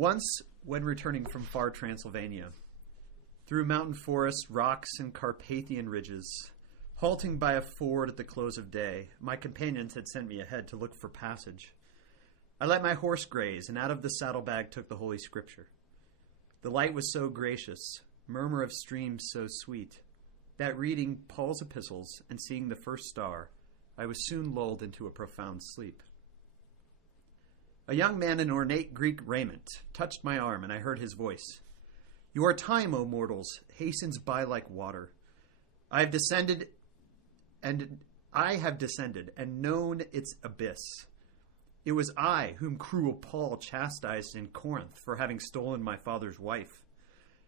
Once, when returning from far Transylvania, through mountain forests, rocks, and Carpathian ridges, halting by a ford at the close of day, my companions had sent me ahead to look for passage. I let my horse graze, and out of the saddlebag took the Holy Scripture. The light was so gracious, murmur of streams so sweet, that reading Paul's epistles and seeing the first star, I was soon lulled into a profound sleep. A young man in ornate Greek raiment touched my arm, and I heard his voice. Your time, O mortals, hastens by like water. I have descended and known its abyss. It was I whom cruel Paul chastised in Corinth for having stolen my father's wife.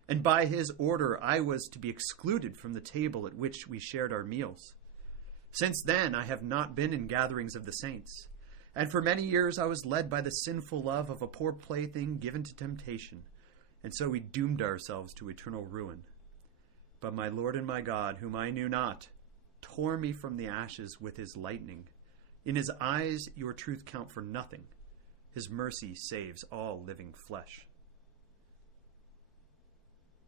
And by his order I was to be excluded from the table at which we shared our meals. Since then I have not been in gatherings of the saints. And for many years I was led by the sinful love of a poor plaything given to temptation, and so we doomed ourselves to eternal ruin. But my Lord and my God, whom I knew not, tore me from the ashes with his lightning. In his eyes your truth count for nothing. His mercy saves all living flesh.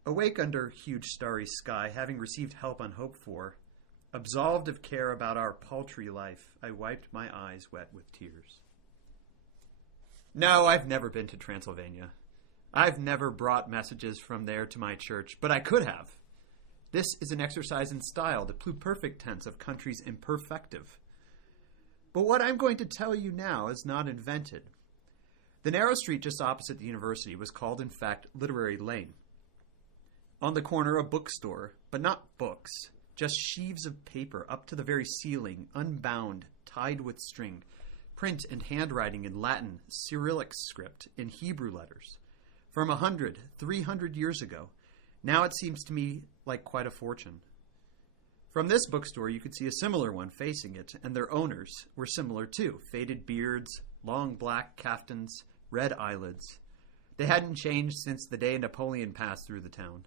Awake under huge starry sky, having received help unhoped for, absolved of care about our paltry life, I wiped my eyes wet with tears. No, I've never been to Transylvania. I've never brought messages from there to my church, but I could have. This is an exercise in style, the pluperfect tense of countries imperfective. But what I'm going to tell you now is not invented. The narrow street just opposite the university was called, in fact, Literary Lane. On the corner, a bookstore, but not books. Just sheaves of paper up to the very ceiling, unbound, tied with string, print and handwriting in Latin, Cyrillic script, in Hebrew letters. From 100, 300 years ago. Now it seems to me like quite a fortune. From this bookstore you could see a similar one facing it, and their owners were similar too. Faded beards, long black caftans, red eyelids. They hadn't changed since the day Napoleon passed through the town.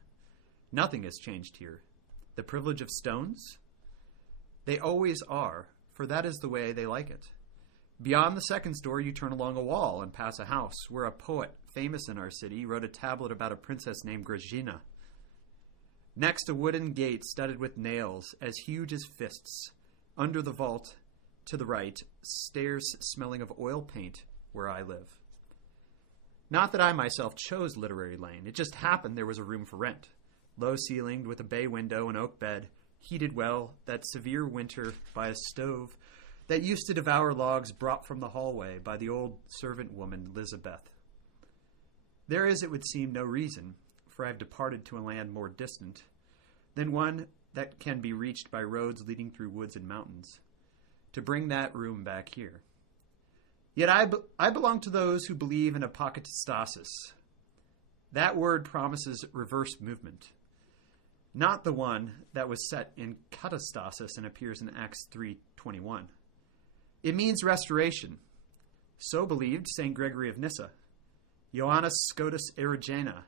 Nothing has changed here. The privilege of stones? They always are, for that is the way they like it. Beyond the second store, you turn along a wall and pass a house where a poet, famous in our city, wrote a tablet about a princess named Gregory. Next, a wooden gate studded with nails as huge as fists. Under the vault, to the right, stairs smelling of oil paint where I live. Not that I myself chose Literary Lane. It just happened there was a room for rent. Low-ceilinged with a bay window and oak bed, heated well that severe winter by a stove that used to devour logs brought from the hallway by the old servant woman Elizabeth. There is, it would seem, no reason, for I have departed to a land more distant, than one that can be reached by roads leading through woods and mountains, to bring that room back here. Yet I belong to those who believe in apokatastasis. That word promises reverse movement. Not the one that was set in katastasis and appears in Acts 3:21. It means restoration. So believed St. Gregory of Nyssa, Johannes Scotus Erigena,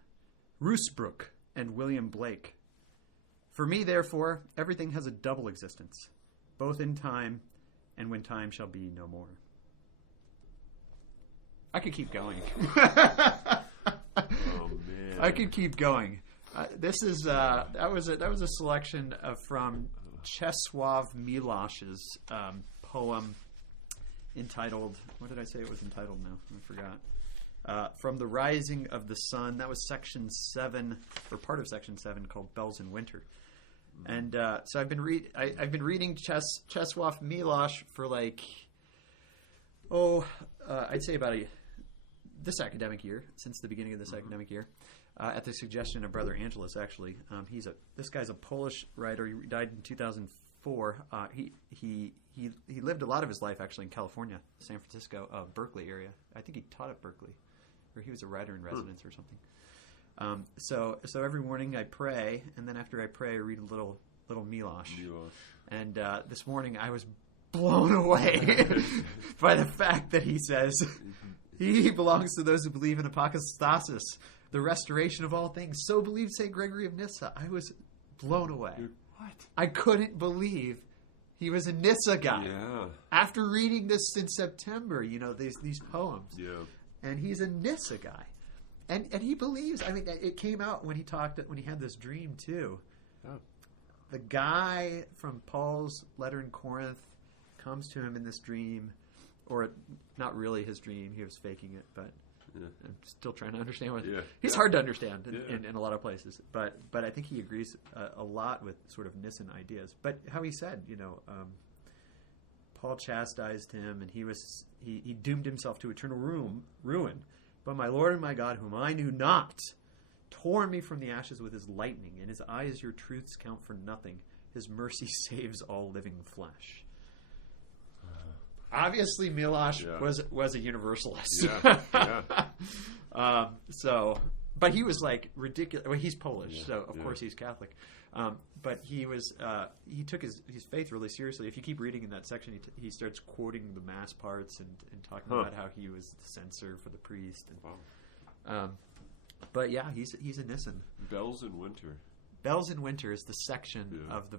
Ruysbroek, and William Blake. For me, therefore, everything has a double existence, both in time and when time shall be no more. I could keep going. Oh, man. I could keep going. That was a selection from Czesław Miłosz's poem entitled, what did I say it was entitled now? I forgot. From the Rising of the Sun. That was section 7, or part of section 7, called Bells in Winter. And so I've been reading Czesław Miłosz for I'd say about this academic year, since the beginning of this academic year. At the suggestion of Brother Angelus, actually. This guy's a Polish writer. He died in 2004. He lived a lot of his life, actually, in California, San Francisco, Berkeley area. I think he taught at Berkeley, or he was a writer in residence or something. So every morning I pray, and then after I pray, I read a little Miłosz. And this morning I was blown away by the fact that he says he belongs to those who believe in apokatastasis, the restoration of all things. So believed St. Gregory of Nyssa. I was blown away. Dude, what? I couldn't believe he was a Nyssa guy. Yeah. After reading this in September, these poems. Yeah. And he's a Nyssa guy. And he believes. I mean, it came out when he had this dream too. Oh. The guy from Paul's letter in Corinth comes to him in this dream, or not really his dream. He was faking it, but I'm still trying to understand what. Yeah. He's hard to understand in a lot of places, but I think he agrees a lot with sort of Nissan ideas. But how he said, Paul chastised him, and he doomed himself to eternal ruin. But my Lord and my God, whom I knew not, tore me from the ashes with his lightning. In his eyes your truths count for nothing. His mercy saves all living flesh. Obviously, Milosh was a universalist. But he was like ridiculous. Well, he's Polish, so of course he's Catholic. But he took his faith really seriously. If you keep reading in that section, he starts quoting the mass parts and talking about how he was the censor for the priest. And, but yeah, he's a Nissan. Bells in Winter. Bells in Winter is the section of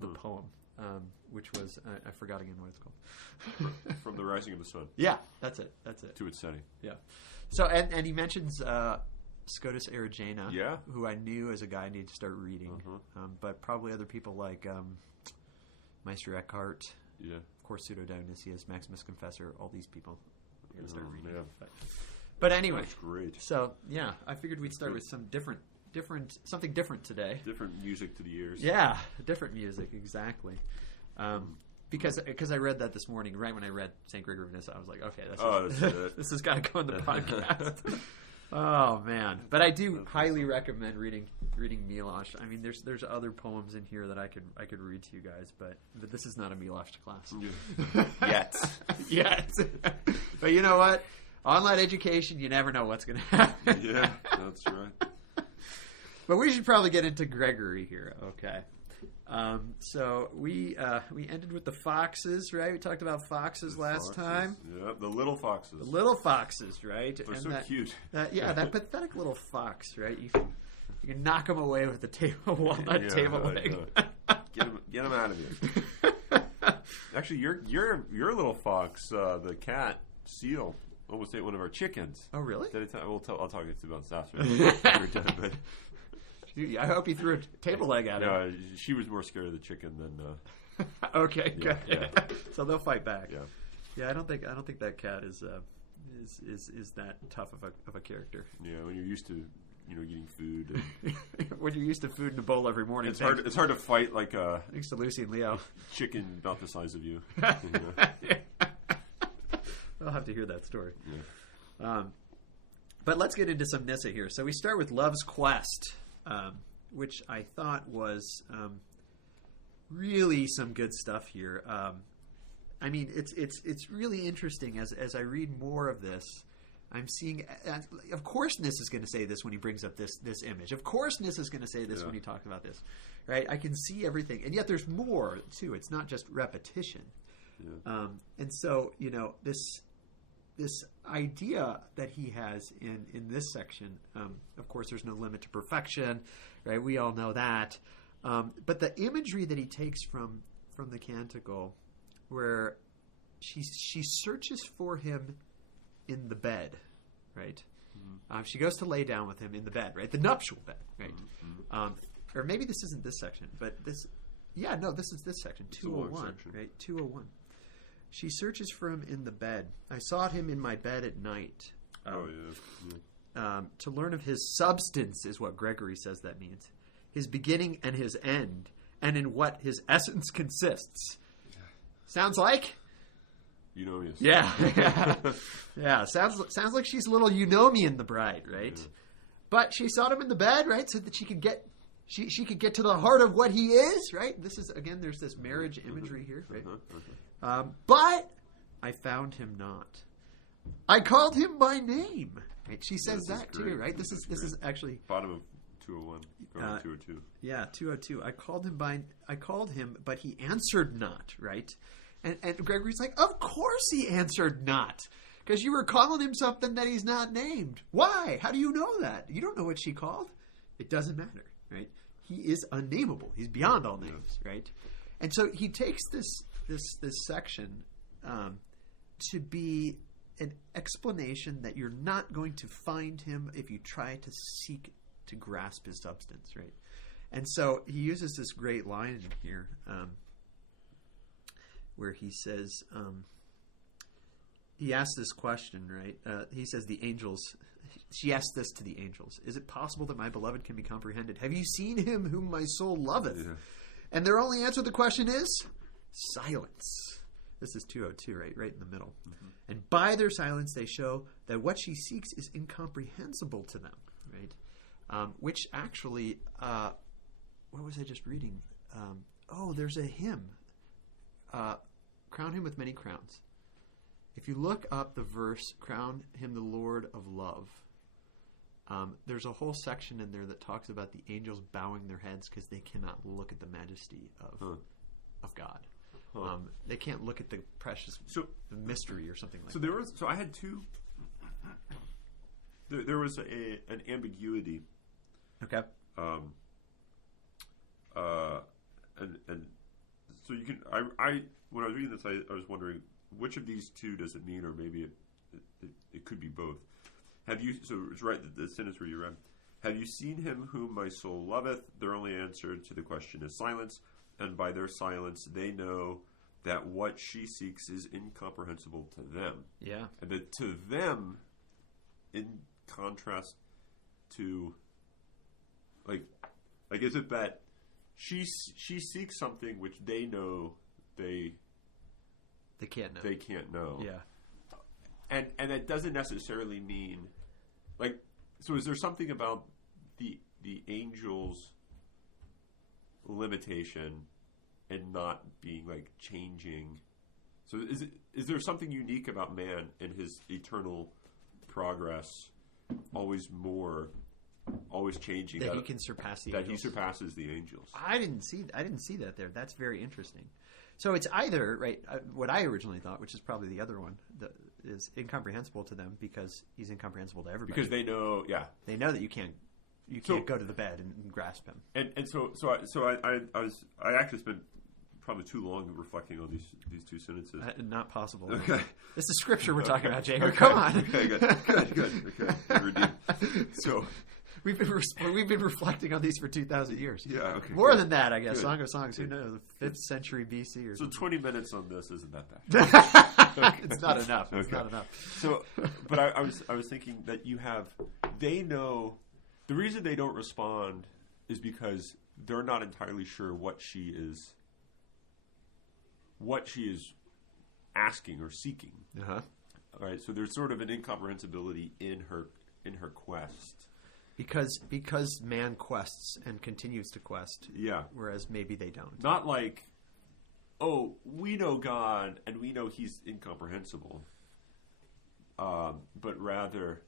the poem, which was I forgot again what it's called. From the rising of the sun. Yeah, that's it. To its setting. Yeah. So and he mentions Scotus Erigena, Yeah. who I knew as a guy I need to start reading, but probably other people like Meister Eckhart, of course Pseudo Dionysius, Maximus Confessor, all these people I'm going to start reading. Yeah. But anyway, that's great. So yeah, I figured we'd start with some something different today. Different music to the ears. Yeah, different music, exactly. Because I read that this morning, right when I read St. Gregory of Nyssa, I was like, okay, this has got to go in the podcast. Oh man! But I do highly recommend reading Milosh. I mean, there's other poems in here that I could read to you guys, but this is not a Milosh class yet. But you know what? Online education, you never know what's going to happen. Yeah, that's right. But we should probably get into Gregory here. Okay. So we ended with the foxes, right? We talked about foxes last time. Yeah, the little foxes. The little foxes, right? They're so cute. That pathetic little fox, right? You can knock them away with the walnut table leg. Get them out of here. Actually, your little fox, the cat seal, almost ate one of our chickens. Oh, really? I'll talk to you about this after. I hope you threw a table leg at her. No, she was more scared of the chicken than. Okay, good. Yeah. So they'll fight back. Yeah. Yeah, I don't think that cat is that tough of a character. Yeah, when you're used to eating food. When you're used to food in a bowl every morning. It's hard to fight like a. Thanks to Lucy and Leo. Chicken about the size of you. I'll have to hear that story. Yeah. But let's get into some Nyssa here. So we start with Love's Quest. Which I thought was really some good stuff here. I mean, it's really interesting as I read more of this. I'm seeing, of course, Nyssa is going to say this when he brings up this image. Of course, Nyssa is going to say this when he talks about this, right? I can see everything, and yet there's more too. It's not just repetition, and so this idea that he has in this section, of course, there's no limit to perfection, right? We all know that. But the imagery that he takes from the canticle, where she searches for him in the bed, right? Mm-hmm. She goes to lay down with him in the bed, right? The nuptial bed, right? Mm-hmm. Or maybe this isn't this section, but this is this section, 201, right? 201. She searches for him in the bed. I sought him in my bed at night. To learn of his substance is what Gregory says that means. His beginning and his end, and in what his essence consists. Sounds like? Eunomius. Yeah. Yeah. Sounds like she's a little Eunomian, the bride, right? Yeah. But she sought him in the bed, right, so that she could get to the heart of what he is, right? This is, again, there's this marriage imagery here, right? But I found him not. I called him by name. Right? She says that too, right? This is actually bottom of 201, going to 202. Yeah, 202. I called him, but he answered not. Right? And Gregory's like, of course he answered not, because you were calling him something that he's not named. Why? How do you know that? You don't know what she called. It doesn't matter, right? He is unnameable. He's beyond all names, right? And so he takes this section to be an explanation that you're not going to find him if you try to seek to grasp his substance, right? And so he uses this great line in here where he says, he asks this question, right? He says she asked this to the angels. Is it possible that my beloved can be comprehended? Have you seen him whom my soul loveth? Yeah. And their only answer to the question is silence. This is 202, right in the middle. Mm-hmm. And by their silence, they show that what she seeks is incomprehensible to them, right? Which actually, what was I just reading? There's a hymn. Crown him with many crowns. If you look up the verse, crown him the Lord of love, there's a whole section in there that talks about the angels bowing their heads because they cannot look at the majesty of God. Huh. They can't look at the precious mystery or something like that. I had two. There was an ambiguity. Okay. And so you can. I when I was reading this, I was wondering which of these two does it mean, or maybe it could be both. Have you? So it's right. The sentence where you read, "Have you seen him whom my soul loveth?" Their only answer to the question is silence. And by their silence, they know that what she seeks is incomprehensible to them. Yeah. And that to them, in contrast to, like is it that she seeks something which they know they can't know. They can't know. Yeah. And that doesn't necessarily mean, like, so is there something about the angel's limitation and not being like changing? So is there something unique about man and his eternal progress, always changing, that he can surpass the that angels? He surpasses the angels? I didn't see that there. That's very interesting. So it's either what I originally thought, which is probably the other one, that is incomprehensible to them because he's incomprehensible to everybody. Because they know that you can't go to the bed and grasp him. And so I actually spent probably too long reflecting on these two sentences. Not possible. Okay. It's the scripture we're talking about, Jacob. Okay. Come on. Okay, good. Okay, redeemed. So we've been reflecting on these for 2,000 years. Yeah, okay. More than that, I guess. Good. Song of Songs. Who knows? 5th century BC or something. 20 minutes on this isn't that bad. Okay. It's not enough. It's okay. not enough. So, but I was thinking that they know. The reason they don't respond is because they're not entirely sure what she is asking or seeking. Uh-huh. All right, so there's sort of an incomprehensibility in her quest. Because man quests and continues to quest. Yeah. Whereas maybe they don't. Not like, we know God and we know he's incomprehensible. But rather,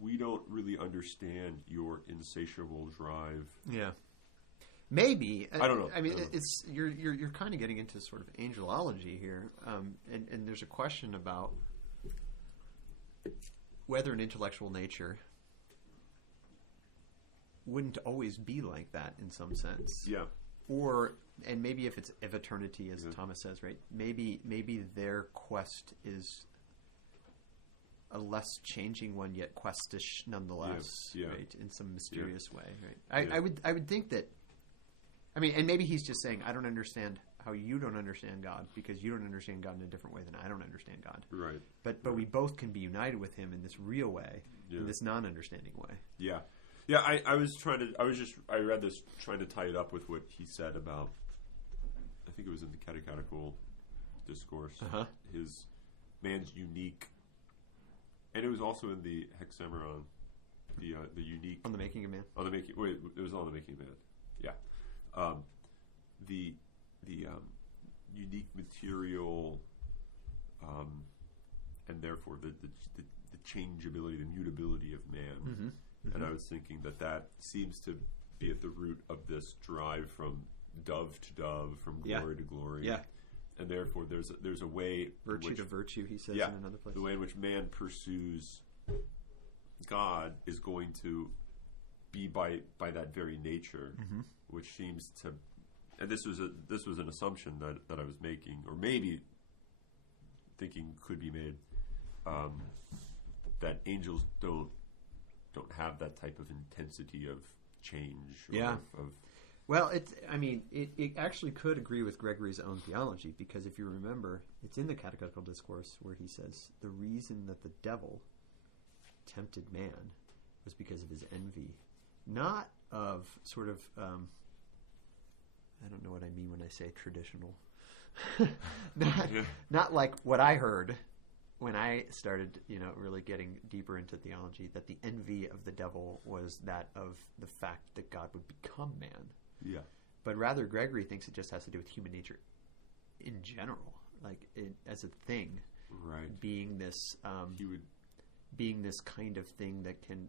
we don't really understand your insatiable drive. Yeah. Maybe. I don't know. I mean, it's you're kind of getting into sort of angelology here, and there's a question about whether an intellectual nature wouldn't always be like that in some sense. Yeah. And maybe if eternity, as Thomas says, right? Maybe their quest is a less changing one, yet questish nonetheless, right? In some mysterious way, right? I would think that. I mean, and maybe he's just saying, I don't understand how you don't understand God because you don't understand God in a different way than I don't understand God. Right. But we both can be united with Him in this real way, in this non-understanding way. Yeah. Yeah. I read this trying to tie it up with what he said about. I think it was in the Catechetical Discourse. Uh-huh. His man's unique. And it was also in the Hexameron, the unique On the Making of Man. It was on the Making of Man. Yeah, the unique material, and therefore the changeability, the mutability of man. Mm-hmm. Mm-hmm. And I was thinking that seems to be at the root of this drive from dove to dove, from glory to glory. Yeah. And therefore, there's a way virtue to virtue. He says in another place. The way in which man pursues God is going to be by that very nature, mm-hmm. which seems to. And this was an assumption that I was making, or maybe thinking could be made that angels don't have that type of intensity of change. Or of Well, it actually could agree with Gregory's own theology, because if you remember, it's in the Catechetical Discourse where he says the reason that the devil tempted man was because of his envy, not of sort of, I don't know what I mean when I say traditional, not like what I heard when I started, really getting deeper into theology, that the envy of the devil was that of the fact that God would become man. Yeah. But rather, Gregory thinks it just has to do with human nature in general, like as a thing, right? Being this, being this kind of thing that can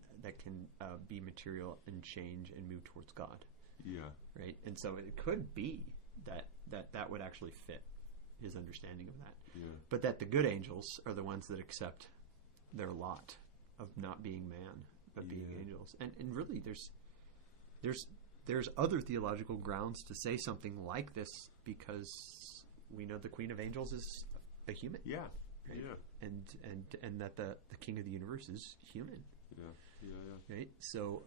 be material and change and move towards God. Yeah. Right. And so it could be that would actually fit his understanding of that. Yeah. But that the good angels are the ones that accept their lot of not being man, but being angels. And really, there's other theological grounds to say something like this, because we know the Queen of Angels is a human. Yeah. Right? Yeah. And that the King of the universe is human. Yeah. Yeah. Right. So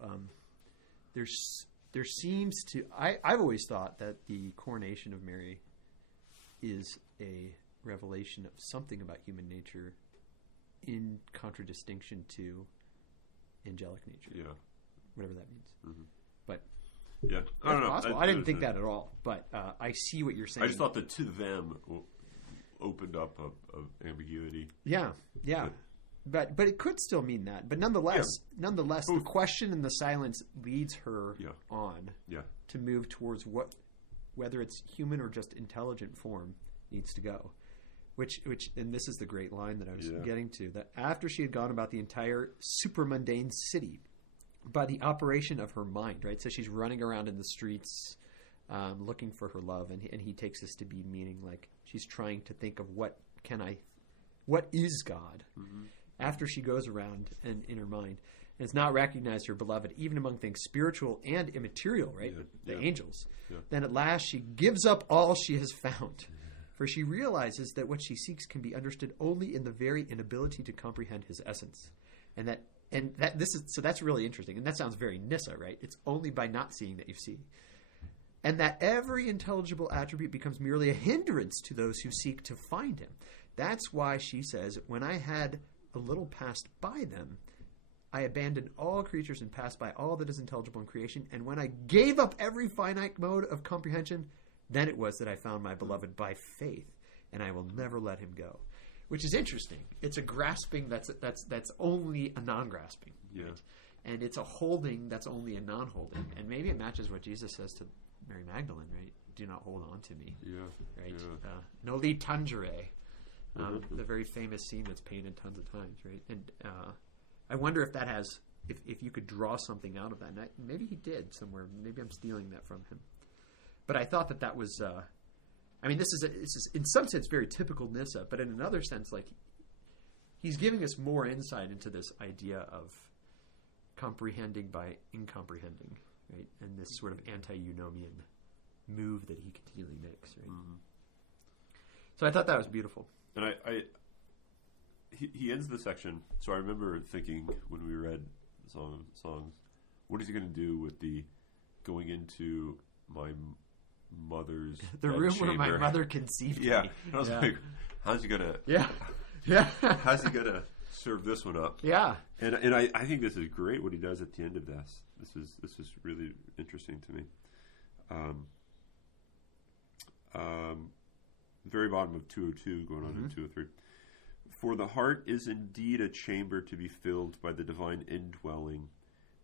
there seems to I've always thought that the coronation of Mary is a revelation of something about human nature in contradistinction to angelic nature. Yeah. Whatever that means. Mm-hmm. But yeah, I don't know. I didn't think that at all. But I see what you're saying. I just thought that to them opened up a ambiguity. Yeah. But it could still mean that. But nonetheless, the question and the silence leads her on to move towards whether it's human or just intelligent form needs to go. Which and this is the great line that I was getting to, that after she had gone about the entire supermundane city by the operation of her mind, right? So she's running around in the streets looking for her love, and he takes this to be meaning like she's trying to think of what is God? Mm-hmm. After she goes around and in her mind and has not recognized her beloved, even among things spiritual and immaterial, right? The angels. Yeah. Then at last she gives up all she has found, for she realizes that what she seeks can be understood only in the very inability to comprehend his essence. That's really interesting. And that sounds very Nyssa, right? It's only by not seeing that you see. And that every intelligible attribute becomes merely a hindrance to those who seek to find him. That's why she says, when I had a little passed by them, I abandoned all creatures and passed by all that is intelligible in creation. And when I gave up every finite mode of comprehension, then it was that I found my beloved by faith, and I will never let him go. Which is interesting. It's a grasping that's only a non-grasping. Yeah. Right? And it's a holding that's only a non-holding. And maybe it matches what Jesus says to Mary Magdalene, right? Do not hold on to me. Yeah. Right? Yeah. Noli tangere. The very famous scene that's painted tons of times, right? And I wonder if that has, if you could draw something out of that. And maybe he did somewhere. Maybe I'm stealing that from him. But I thought that was, this is in some sense very typical Nyssa, but in another sense, like he's giving us more insight into this idea of comprehending by incomprehending, right? And this sort of anti-eunomian move that he continually makes, right? Mm-hmm. So I thought that was beautiful. And he ends the section. So I remember thinking when we read the songs, what is he going to do with the going into my mother's the room chamber where my mother conceived me? And I was like, how's he gonna? How's he gonna serve this one up? Yeah. And I think this is great what he does at the end of this. This is really interesting to me. Very bottom of 202, going on to 203. For the heart is indeed a chamber to be filled by the divine indwelling,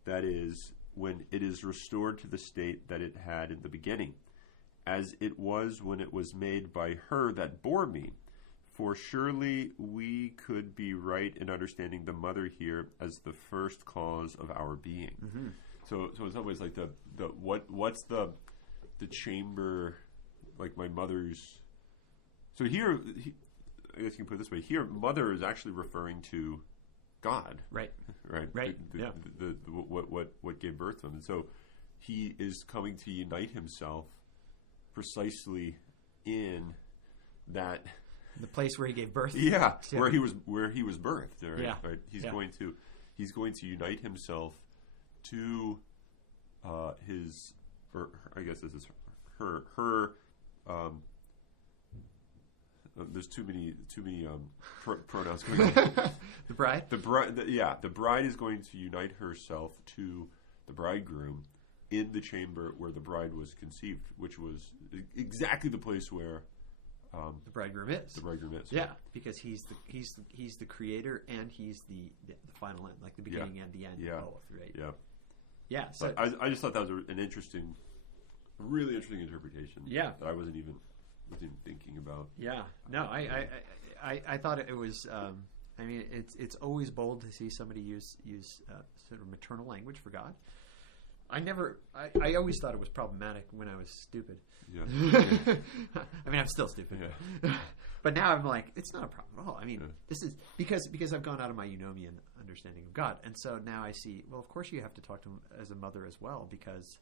that is, when it is restored to the state that it had in the beginning, as it was when it was made by her that bore me. For surely we could be right in understanding the mother here as the first cause of our being. Mm-hmm. So in some ways, like what's the chamber, like my mother's. So here, I guess you can put it this way: here, mother is actually referring to God, right? What gave birth to him, and so he is coming to unite himself precisely in that The place where he gave birth. Yeah, where he was birthed. Right? Yeah. Right? He's going to unite himself to his, or I guess this is her. There's too many pronouns going on. The bride. The bride is going to unite herself to the bridegroom in the chamber where the bride was conceived, which was exactly the place where the bridegroom is. The bridegroom is. Yeah, because he's the creator and he's the final end, like the beginning and the end of both, right? Yeah. Yeah. So I just thought that was an interesting, really interesting interpretation. Yeah. That I wasn't even thinking about. Yeah. No, I thought it was. I mean, it's always bold to see somebody use sort of maternal language for God. I always thought it was problematic when I was stupid. Yeah. I mean, I'm still stupid. Yeah. But now I'm like, it's not a problem at all. I mean, this is because I've gone out of my eunomian understanding of God. And so now I see, well, of course you have to talk to him as a mother as well, because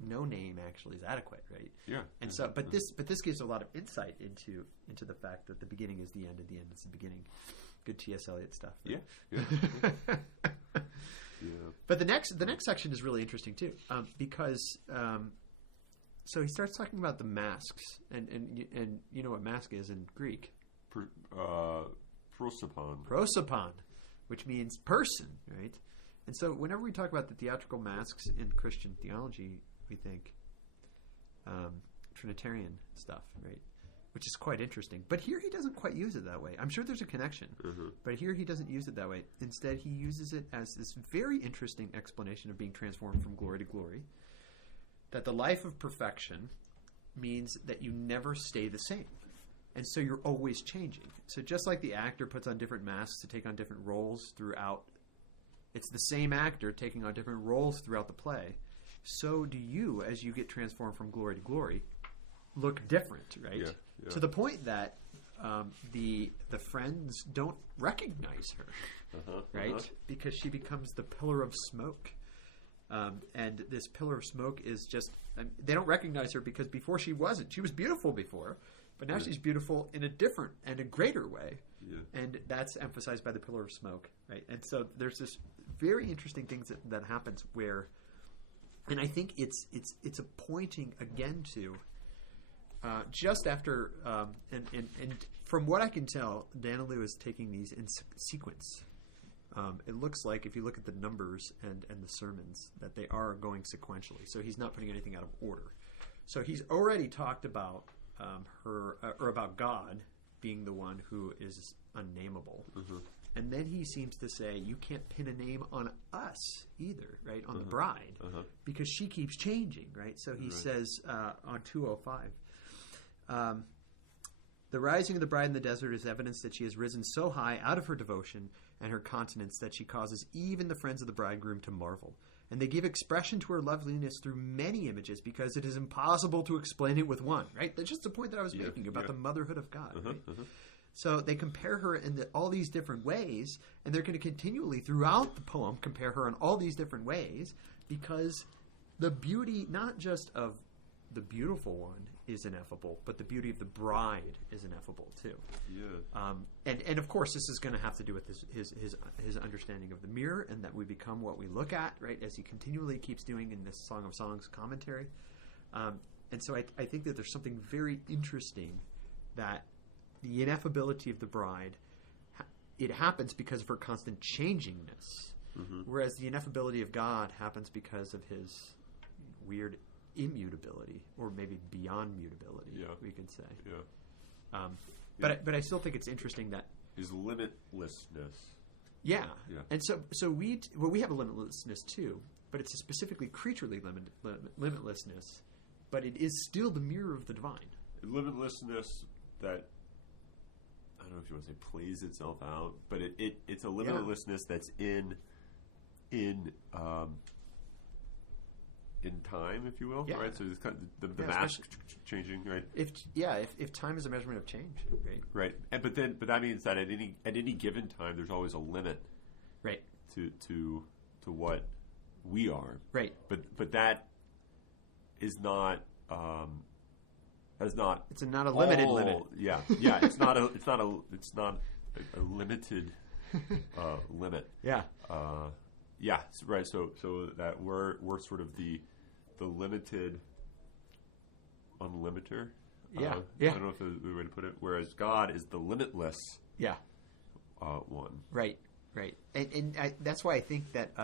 no name actually is adequate, right? Yeah. And so, but this gives a lot of insight into the fact that the beginning is the end and the end is the beginning. Good T.S. Eliot stuff. Right? Yeah. Yeah. But the next section is really interesting too, because so he starts talking about the masks, and you know what mask is in Greek? Prosopon, which means person, right? And so whenever we talk about the theatrical masks in Christian theology, we think Trinitarian stuff, right? Which is quite interesting. But here he doesn't quite use it that way. I'm sure there's a connection. Mm-hmm. But here he doesn't use it that way. Instead, he uses it as this very interesting explanation of being transformed from glory to glory. That the life of perfection means that you never stay the same. And so you're always changing. So just like the actor puts on different masks to take on different roles throughout, it's the same actor taking on different roles throughout the play. So do you, as you get transformed from glory to glory, look different, right? Yeah. Yeah. To the point that the friends don't recognize her, right? Because she becomes the pillar of smoke. And this pillar of smoke is just, they don't recognize her because before she wasn't. She was beautiful before, but now she's beautiful in a different and a greater way. Yeah. And that's emphasized by the pillar of smoke, right? And so there's this very interesting things that happens where, and I think it's a pointing again to, just after, and from what I can tell, Danielu is taking these in sequence. It looks like, if you look at the numbers and the sermons, that they are going sequentially. So he's not putting anything out of order. So he's already talked about her, or about God being the one who is unnameable. Mm-hmm. And then he seems to say, you can't pin a name on us either, right? On the bride, because she keeps changing, right? So he says on 205, the rising of the bride in the desert is evidence that she has risen so high out of her devotion and her continence that she causes even the friends of the bridegroom to marvel. And they give expression to her loveliness through many images because it is impossible to explain it with one, right? That's just the point that I was making about the motherhood of God, right? So they compare her in all these different ways, and they're going to continually, throughout the poem, compare her in all these different ways because the beauty, not just of the beautiful one, is ineffable, but the beauty of the bride is ineffable too. Yeah. And of course, this is going to have to do with his understanding of the mirror, and that we become what we look at, right? As he continually keeps doing in this Song of Songs commentary. And so I think that there's something very interesting that the ineffability of the bride, it happens because of her constant changingness, whereas the ineffability of God happens because of his weird immutability, or maybe beyond mutability, we can say. Yeah. But I still think it's interesting that his limitlessness. Yeah. And so we have a limitlessness too, but it's a specifically creaturely limitlessness, but it is still the mirror of the divine. Limitlessness that, I don't know if you want to say plays itself out, but it's a limitlessness that's in time, if you will, right? So it's kind of the mask changing, right? If time is a measurement of change, right. But that means that at any given time, there's always a limit, right, to what we are, right. But that is not It's not a limited limit. Yeah. It's not a limited limit. Yeah. Yeah. Right. So that we're sort of the limited unlimiter. Yeah. I don't know if there's a way to put it. Whereas God is the limitless. Yeah. One. Right. And that's why I think that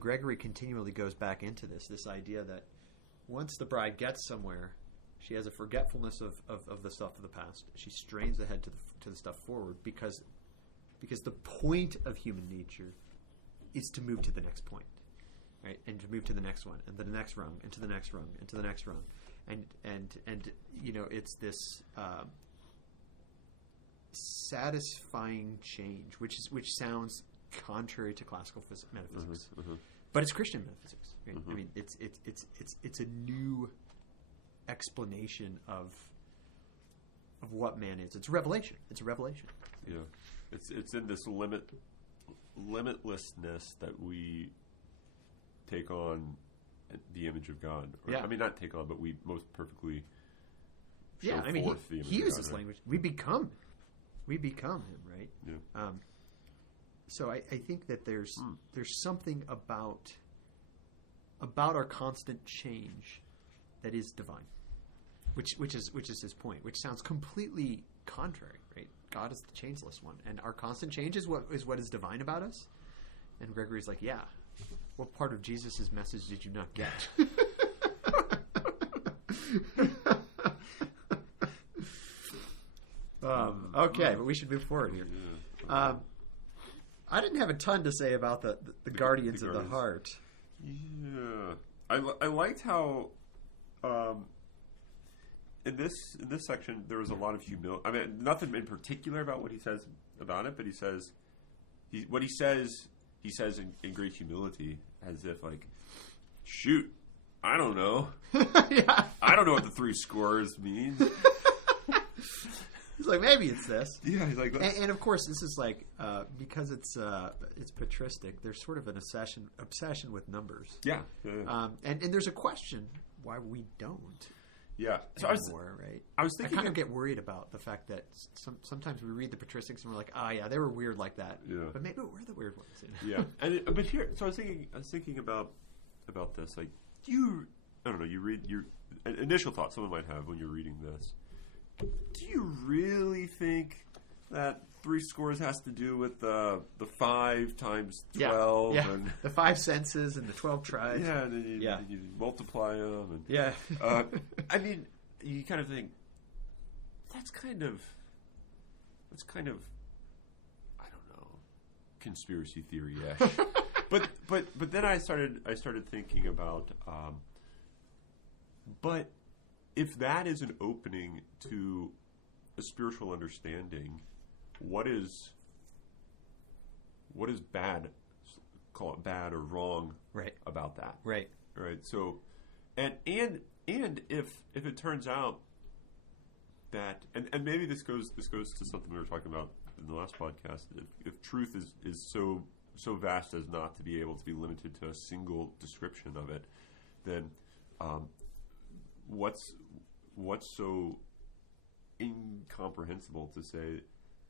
Gregory continually goes back into this idea that once the bride gets somewhere, she has a forgetfulness of the stuff of the past. She strains ahead to the stuff forward because the point of human nature is to move to the next point, right? And to move to the next one, and the next rung, and to the next rung, and to the next rung, and it's this satisfying change, which sounds contrary to classical metaphysics, but it's Christian metaphysics. Right? I mean, it's a new explanation of what man is. It's a revelation. Yeah, it's in this limitlessness that we take on the image of God. I mean, not take on, but we most perfectly show forth the image of God. He uses language. We become him, right? Yeah. So I think that there's something about our constant change that is divine, which is his point. Which sounds completely contrary, right? God is the changeless one, and our constant change is what is divine about us. And Gregory's like, yeah. What part of Jesus' message did you not get? Okay, but we should move forward here. I didn't have a ton to say about the guardians of the heart. Yeah, I liked how in this section there was a lot of humility. I mean, nothing in particular about what he says about it, but he says in great humility, as if like, shoot, I don't know. Yeah. I don't know what the 3 scores means. He's like, maybe it's this. Yeah, he's like, and of course, this is like because it's patristic. There's sort of an obsession with numbers. Yeah. And there's a question why we don't. Yeah. So anymore, right? I was thinking, I kind of get worried about the fact that sometimes we read the patristics and we're like, oh yeah, they were weird like that. Yeah. But maybe we're the weird ones. Yeah. But here, so I was thinking about this. Like, I don't know. You read your initial thought someone might have when you're reading this. Do you really think that 3 scores has to do with the 5 times 12? Yeah. And the 5 senses and the 12 tribes. Yeah, and then you multiply them. And, yeah. I mean, you kind of think that's kind of I don't know, conspiracy theory-ish. but then I started thinking about but if that is an opening to a spiritual understanding, what is bad? Call it bad or wrong, right? About that, right? So, and if it turns out that, and maybe this goes to something we were talking about in the last podcast. If truth is so vast as not to be able to be limited to a single description of it, then what's so incomprehensible to say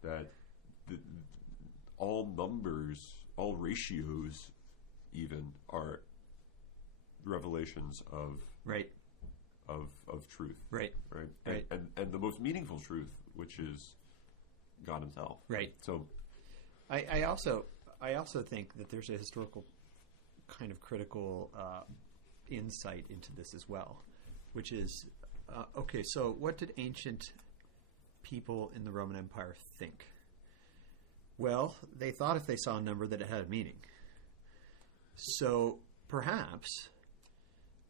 that all numbers, all ratios, even are revelations of truth, right? And the most meaningful truth, which is God Himself, right? So, I also think that there's a historical kind of critical insight into this as well, which is okay. So, what did ancient people in the Roman Empire think? Well, they thought if they saw a number that it had a meaning. So perhaps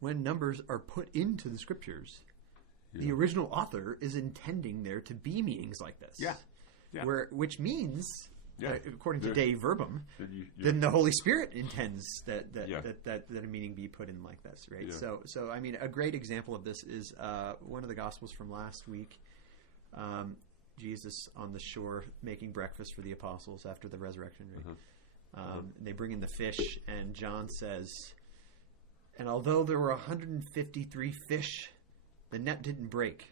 when numbers are put into the scriptures, the original author is intending there to be meanings like this. Yeah. Which means, according to Dei Verbum, then the Holy Spirit intends that a meaning be put in like this, right? Yeah. So I mean, a great example of this is one of the Gospels from last week. Jesus on the shore making breakfast for the apostles after the resurrection. Right? They bring in the fish, and John says, and although there were 153 fish The net didn't break.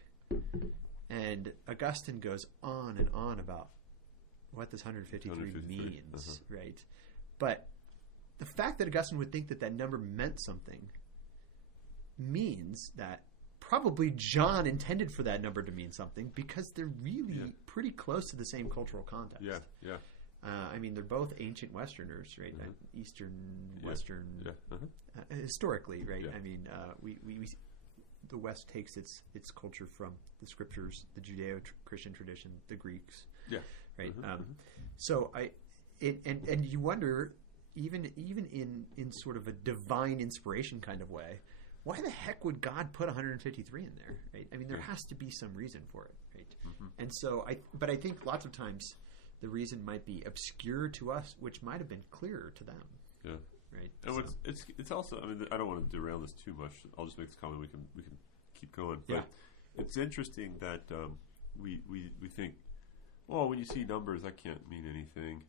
And Augustine goes on and on about what this 153 means, right? But the fact that Augustine would think that that number meant something means that probably John intended for that number to mean something, because they're really pretty close to the same cultural context. Yeah, yeah. I mean, they're both ancient Westerners, right? Eastern, Western, historically, right? Yeah. I mean, we the West takes its culture from the scriptures, the Judeo-Christian tradition, the Greeks, right? So and you wonder, even in sort of a divine inspiration kind of way, why the heck would God put 153 in there, right? I mean, there has to be some reason for it, right? And so but I think lots of times the reason might be obscure to us, which might have been clearer to them. Yeah. Right. And it's also, I mean, I don't want to derail this too much. I'll just make this comment. We can keep going. But it's interesting that we think, well, when you see numbers, that can't mean anything.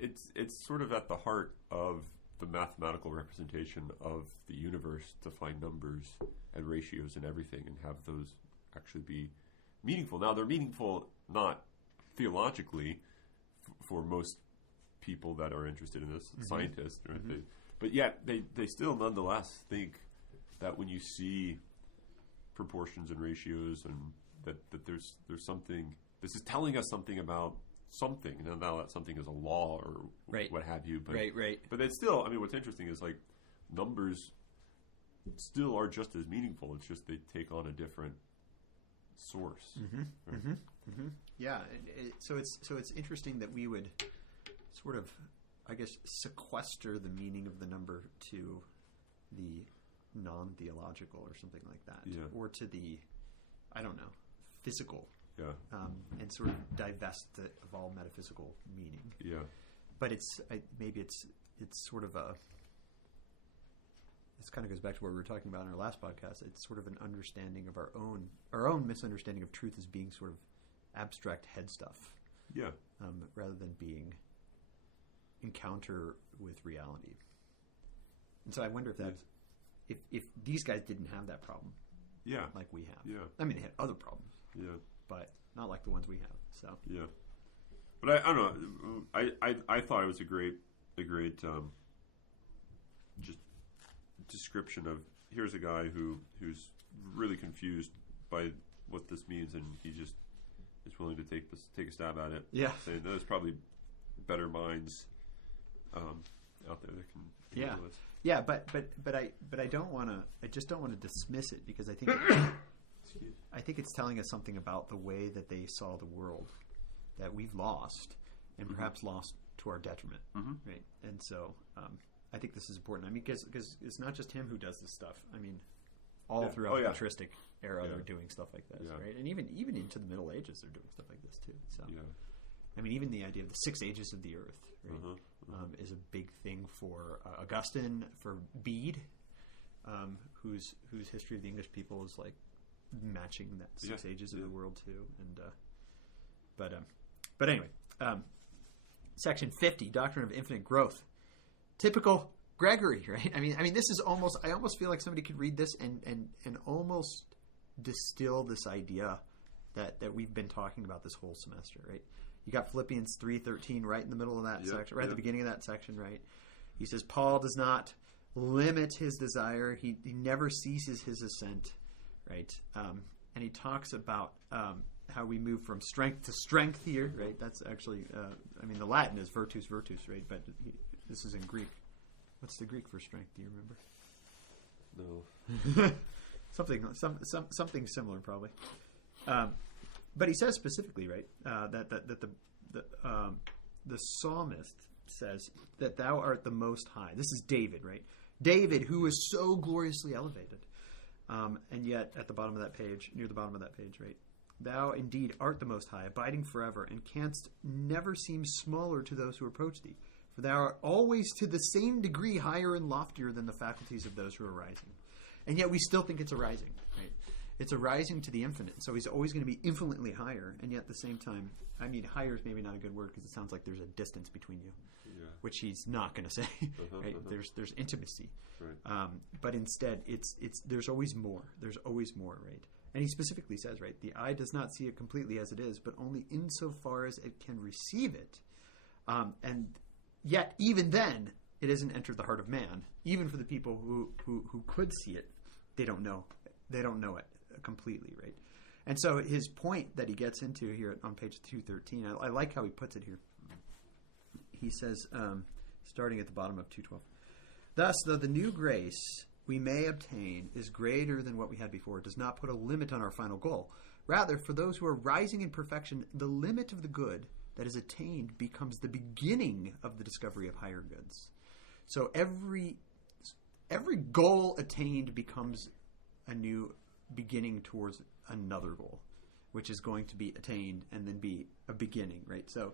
It's sort of at the heart of the mathematical representation of the universe to find numbers and ratios and everything, and have those actually be meaningful. Now, they're meaningful not theologically for most people that are interested in this, scientists, right? But yet they still nonetheless think that when you see proportions and ratios, and that there's something, this is telling us something about something. Now that something is a law or what have you, but but it's still, I mean, what's interesting is, like, numbers still are just as meaningful. It's just they take on a different source. Yeah. So it's interesting that we would sort of, I guess, sequester the meaning of the number to the non-theological or something like that, or to the, I don't know, physical, and sort of divest it of all metaphysical meaning. Yeah, but maybe it's sort of a. This kind of goes back to what we were talking about in our last podcast. It's sort of an understanding of our own misunderstanding of truth as being sort of abstract head stuff. Yeah, rather than being encounter with reality. And so I wonder if that's if these guys didn't have that problem, like we have. Yeah, I mean, they had other problems. Yeah, but not like the ones we have. So yeah, but I don't know. I thought it was a great just description of, here's a guy who's really confused by what this means, and he just is willing to take a stab at it. Yeah, saying there's probably better minds out there that can handle this. Yeah, but I don't want to. I just don't want to dismiss it, because I think it's telling us something about the way that they saw the world that we've lost, and perhaps lost to our detriment, right? And so I think this is important. I mean, because it's not just him who does this stuff. I mean, all throughout the patristic era, they're doing stuff like this, right? And even into the Middle Ages, they're doing stuff like this too. So, I mean, even the idea of the 6 ages of the earth, right, is a big thing for Augustine, for Bede, whose history of the English people is like matching that 6 ages of the world too. And but anyway, section 50, Doctrine of Infinite Growth. Typical Gregory, right? I mean, this is almost. I almost feel like somebody could read this and almost distill this idea that we've been talking about this whole semester, right? You got Philippians 3:13 right in the middle of that section, right at the beginning of that section, right? He says Paul does not limit his desire; he never ceases his ascent, right? And he talks about how we move from strength to strength here, right? That's actually, I mean, the Latin is virtus, right? But this is in Greek. What's the Greek for strength? Do you remember? No. something similar, probably. But he says specifically, right, that the psalmist says that thou art the Most High. This is David, right? David, who is so gloriously elevated, and yet at the bottom of that page, near the bottom of that page, right? Thou indeed art the Most High, abiding forever, and canst never seem smaller to those who approach thee. For thou art always to the same degree higher and loftier than the faculties of those who are rising. And yet we still think it's arising, right? It's a rising to the infinite. So he's always going to be infinitely higher, and yet at the same time, I mean, higher is maybe not a good word because it sounds like there's a distance between you, which he's not going to say. Right? There's intimacy, right. But instead, it's there's always more. There's always more, right? And he specifically says, right, the eye does not see it completely as it is, but only insofar as it can receive it, and yet even then, it hasn't entered the heart of man. Even for the people who could see it, they don't know. They don't know it completely, right? And so his point that he gets into here on page 213, I like how he puts it here. He says, starting at the bottom of 212, thus, though the new grace we may obtain is greater than what we had before, it does not put a limit on our final goal. Rather, for those who are rising in perfection, the limit of the good that is attained becomes the beginning of the discovery of higher goods. So every goal attained becomes a new beginning towards another goal, which is going to be attained and then be a beginning, right? So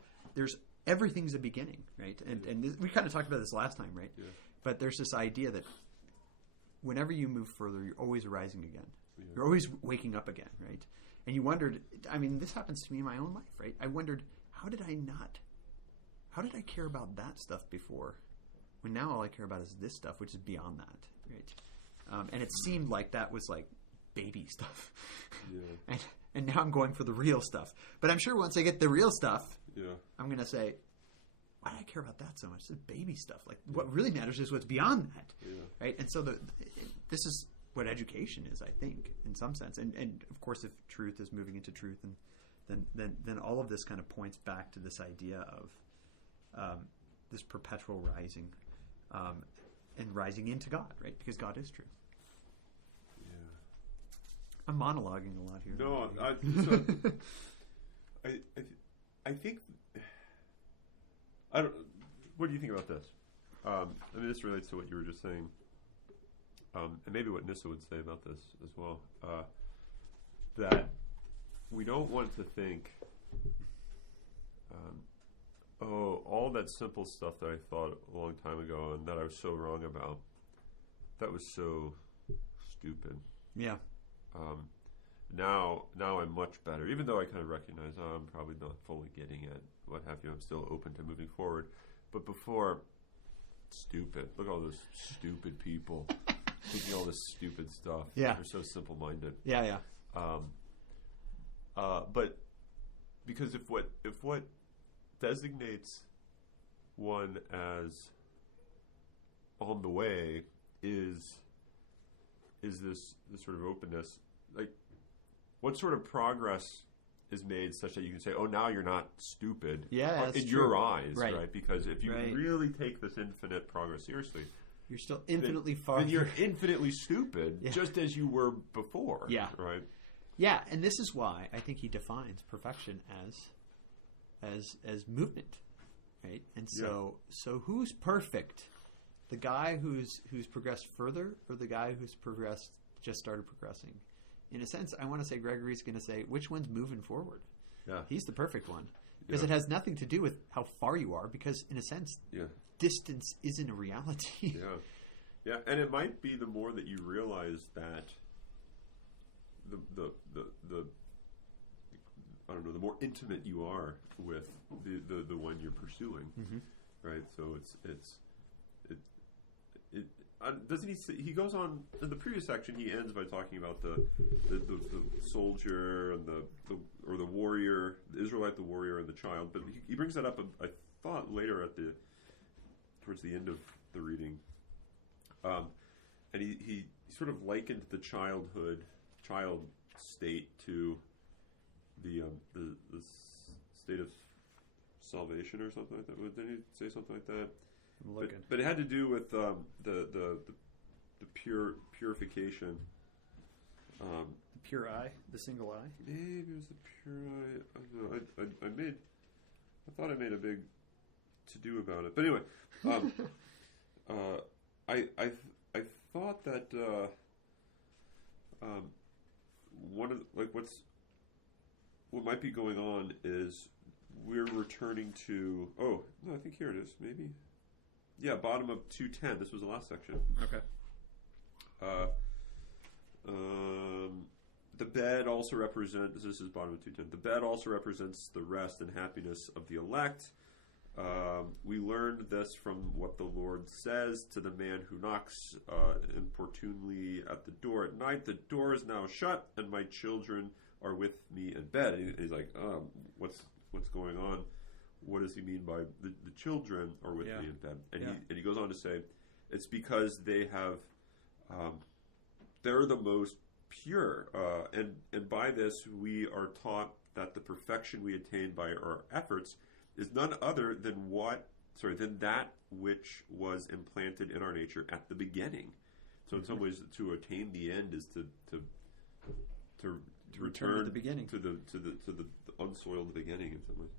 everything's a beginning, right? And we kind of talked about this last time, right? Yeah. But there's this idea that whenever you move further, you're always rising again. Yeah. You're always waking up again, right? And you wondered, I mean, this happens to me in my own life, right? I wondered, how did I care about that stuff before? When now all I care about is this stuff, which is beyond that, right? And it seemed like that was like baby stuff. Yeah. And now I'm going for the real stuff. But I'm sure once I get the real stuff, I'm going to say, why do I care about that so much? This is baby stuff. Like what really matters is what's beyond that, right? And so this is what education is, I think, in some sense. And of course, if truth is moving into truth, and then all of this kind of points back to this idea of this perpetual rising. And rising into God, right? Because God is true. Yeah. I'm monologuing a lot here. No, I think. I don't. What do you think about this? I mean, this relates to what you were just saying, and maybe what Nyssa would say about this as well. That we don't want to think. All that simple stuff that I thought a long time ago and that I was so wrong about, that was so stupid. Yeah. Now I'm much better, even though I kind of recognize I'm probably not fully getting it, what have you. I'm still open to moving forward. But before, stupid. Look at all those stupid people thinking all this stupid stuff. Yeah. They're so simple-minded. Yeah. But because if what designates one as on the way is this sort of openness, like what sort of progress is made such that you can say, oh, now you're not stupid in your eyes, right? Because if you really take this infinite progress seriously, you're still infinitely far. Then you're infinitely stupid, just as you were before. Yeah. Right. Yeah, and this is why I think he defines perfection as movement, right? And so who's perfect? The guy who's progressed further, or the guy who's just started progressing? In a sense, I want to say Gregory's going to say, which one's moving forward? Yeah. He's the perfect one. Because it has nothing to do with how far you are, because in a sense, distance isn't a reality. Yeah, and it might be the more that you realize that the I don't know, the more intimate you are with the one you're pursuing, right? So doesn't he say, he goes on in the previous section, he ends by talking about the soldier and the warrior, the Israelite, the warrior, and the child, but he brings that up I thought later towards the end of the reading, and he sort of likened the child state to the state of salvation or something like that. Did he say something like that? But it had to do with the purification. The pure eye, the single eye. Maybe it was the pure eye. I don't know. I thought I made a big to do about it. But anyway, I thought that one of what might be going on is we're returning to. Oh no, I think here it is. Maybe. Yeah, bottom of 210. This was the last section. Okay. The bed also represents, this is bottom of 210, the bed also represents the rest and happiness of the elect. We learned this from what the Lord says to the man who knocks importunely at the door at night. The door is now shut, and my children are with me in bed. And he's like, what's going on? What does he mean by the children are with me in bed? And he goes on to say, it's because they have, they're the most pure, and by this we are taught that the perfection we attain by our efforts is none other than that which was implanted in our nature at the beginning. So in some ways, to attain the end is to return to the beginning, to the unsoiled beginning in some ways.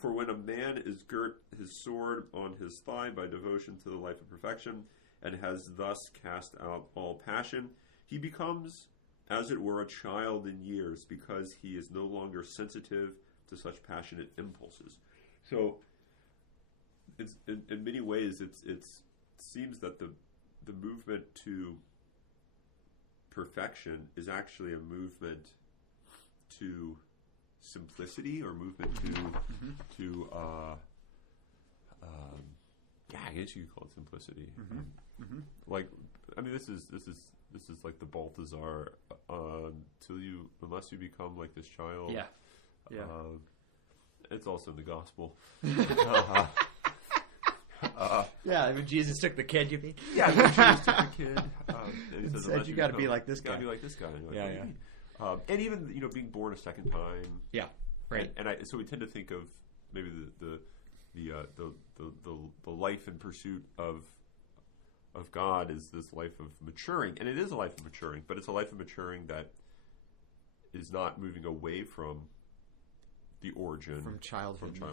For when a man is girt his sword on his thigh by devotion to the life of perfection, and has thus cast out all passion, he becomes, as it were, a child in years, because he is no longer sensitive to such passionate impulses. So, it's in many ways, it seems that the movement to perfection is actually a movement to simplicity, or movement to I guess you could call it simplicity. Like, I mean, this is like the Balthazar, unless you become like this child. Yeah. It's also in the gospel. I mean, Jesus took the kid, you mean? Yeah, Jesus took the kid. And he said, you got to be like this guy. Got to be like this guy. Like, and even being born a second time. Yeah, right. And so we tend to think of maybe the life in pursuit of God is this life of maturing, and it is a life of maturing, but it's a life of maturing that is not moving away from the origin, from childhood, but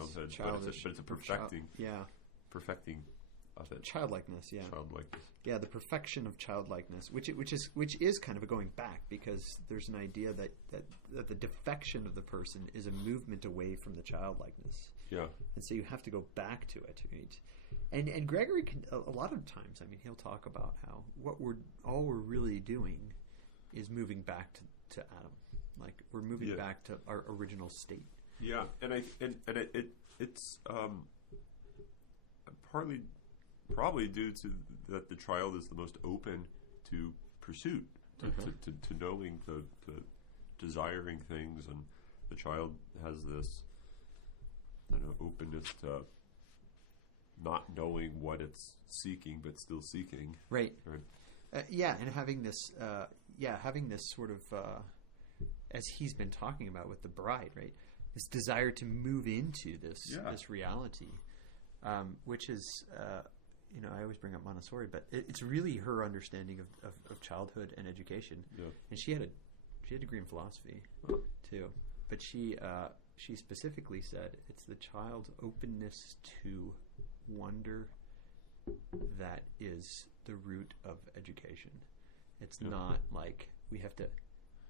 it's a perfecting of it. Childlikeness. Yeah, the perfection of childlikeness, which is kind of a going back, because there's an idea that the defection of the person is a movement away from the childlikeness. Yeah, and so you have to go back to it, right? And Gregory can, a lot of times, I mean, he'll talk about how all we're really doing is moving back to Adam, like we're moving back to our original state. Yeah, and it's partly probably due to that the child is the most open to pursuit, to knowing, to desiring things, and the child has this openness to not knowing what it's seeking, but still seeking. Right. And having this sort of, as he's been talking about with the bride, right? This desire to move into this reality, which is, I always bring up Montessori, but it's really her understanding of childhood and education. Yeah. And she had a degree in philosophy too, but she specifically said it's the child's openness to wonder that is the root of education. It's not like we have to.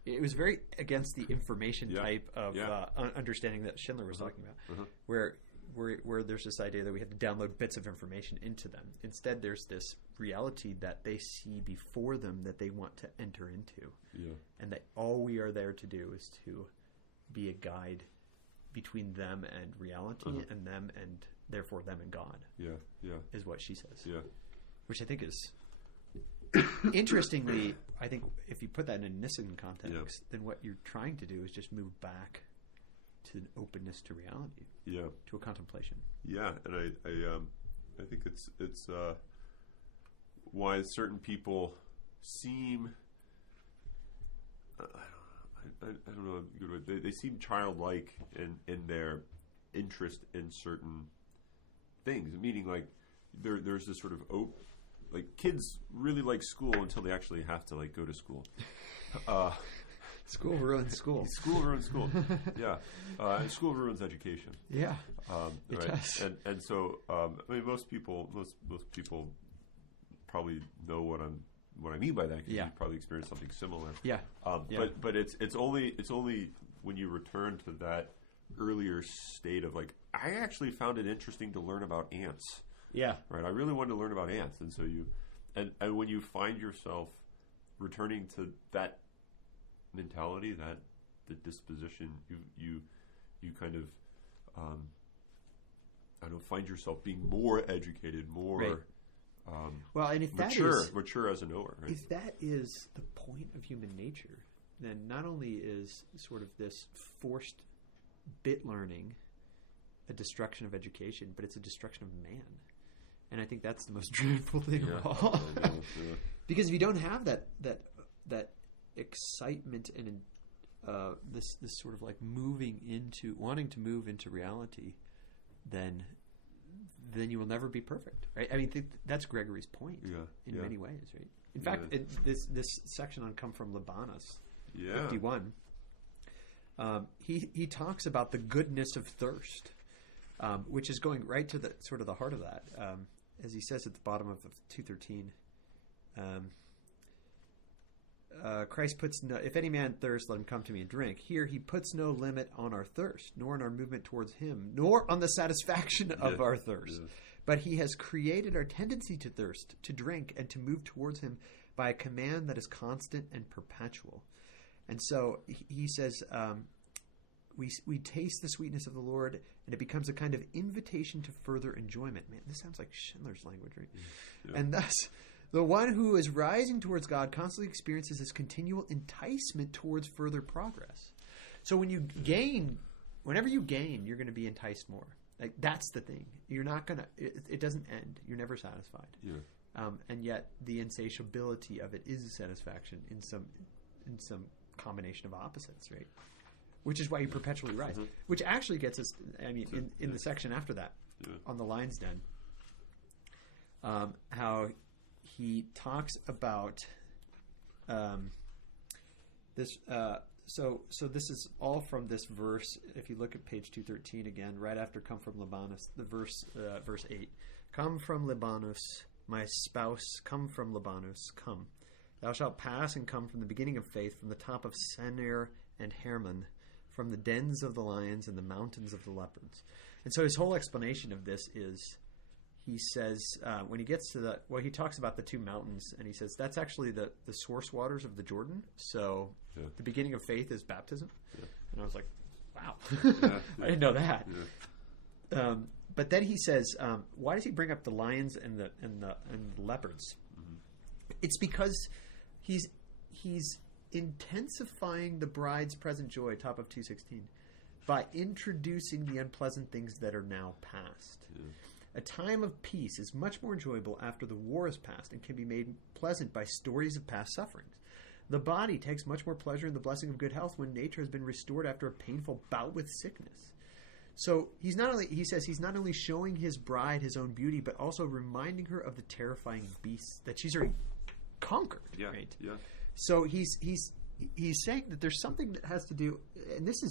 It was very against the information type of understanding that Schindler was talking about, where there's this idea that we have to download bits of information into them. Instead, there's this reality that they see before them that they want to enter into, and that all we are there to do is to be a guide between them and reality, and them and therefore them and God. Is what she says. Which I think is interestingly. I think if you put that in a Nissan context, then what you're trying to do is just move back to an openness to reality. To a contemplation. And I think it's why certain people seem. I don't know a good way. They seem childlike in their interest in certain things, meaning like there's this sort of like kids really like school until they actually have to like go to school. School ruins school. School ruins school. And school ruins education. It right. does. And so I mean most people probably know what I mean by that, because you probably experienced something similar. But it's only when you return to that earlier state of like, I actually found it interesting to learn about ants. Right. I really wanted to learn about ants, and so and when you find yourself returning to that mentality, that the disposition, you kind of I don't find yourself being more educated, more right. Well, and if mature as a knower, right? If that is the point of human nature, then not only is sort of this forced bit learning a destruction of education, but it's a destruction of man. And I think that's the most dreadful thing of all. Because if you don't have that excitement and this sort of like wanting to move into reality, then you will never be perfect, right? I mean, that's Gregory's point in many ways, right? In fact, this section on "Come from Libanus," 51, he talks about the goodness of thirst, which is going right to the sort of the heart of that, as he says at the bottom of 213. Christ puts if any man thirst, let him come to me and drink. Here he puts no limit on our thirst, nor on our movement towards him, nor on the satisfaction of our thirst. But he has created our tendency to thirst, to drink, and to move towards him by a command that is constant and perpetual. And so he says, we taste the sweetness of the Lord, and it becomes a kind of invitation to further enjoyment. Man, this sounds like Schindler's language, right? Yeah. And thus, the one who is rising towards God constantly experiences this continual enticement towards further progress. So whenever you gain, you're going to be enticed more. Like, that's the thing. You're not going to, it doesn't end. You're never satisfied. Yeah. And yet the insatiability of it is satisfaction in some combination of opposites, right? Which is why you perpetually rise. Mm-hmm. Which actually gets us, I mean, in the section after that, on the Lion's Den, how he talks about this. So this is all from this verse. If you look at page 213 again, right after "Come from Libanus," the verse 8. "Come from Libanus, my spouse. Come from Libanus. Come, thou shalt pass and come from the beginning of faith, from the top of Senir and Hermon, from the dens of the lions and the mountains of the leopards." And so his whole explanation of this is, he says, when he gets to he talks about the two mountains, and he says that's actually the source waters of the Jordan. So the beginning of faith is baptism. Yeah. And I was like, wow, I didn't know that. Yeah. But then he says, why does he bring up the lions and the leopards? Mm-hmm. It's because he's intensifying the bride's present joy, top of 216, by introducing the unpleasant things that are now past. Yeah. A time of peace is much more enjoyable after the war is past and can be made pleasant by stories of past sufferings. The body takes much more pleasure in the blessing of good health when nature has been restored after a painful bout with sickness. So he says he's not only showing his bride his own beauty, but also reminding her of the terrifying beasts that she's already conquered. Yeah, right? Yeah. So he's saying that there's something that has to do, and this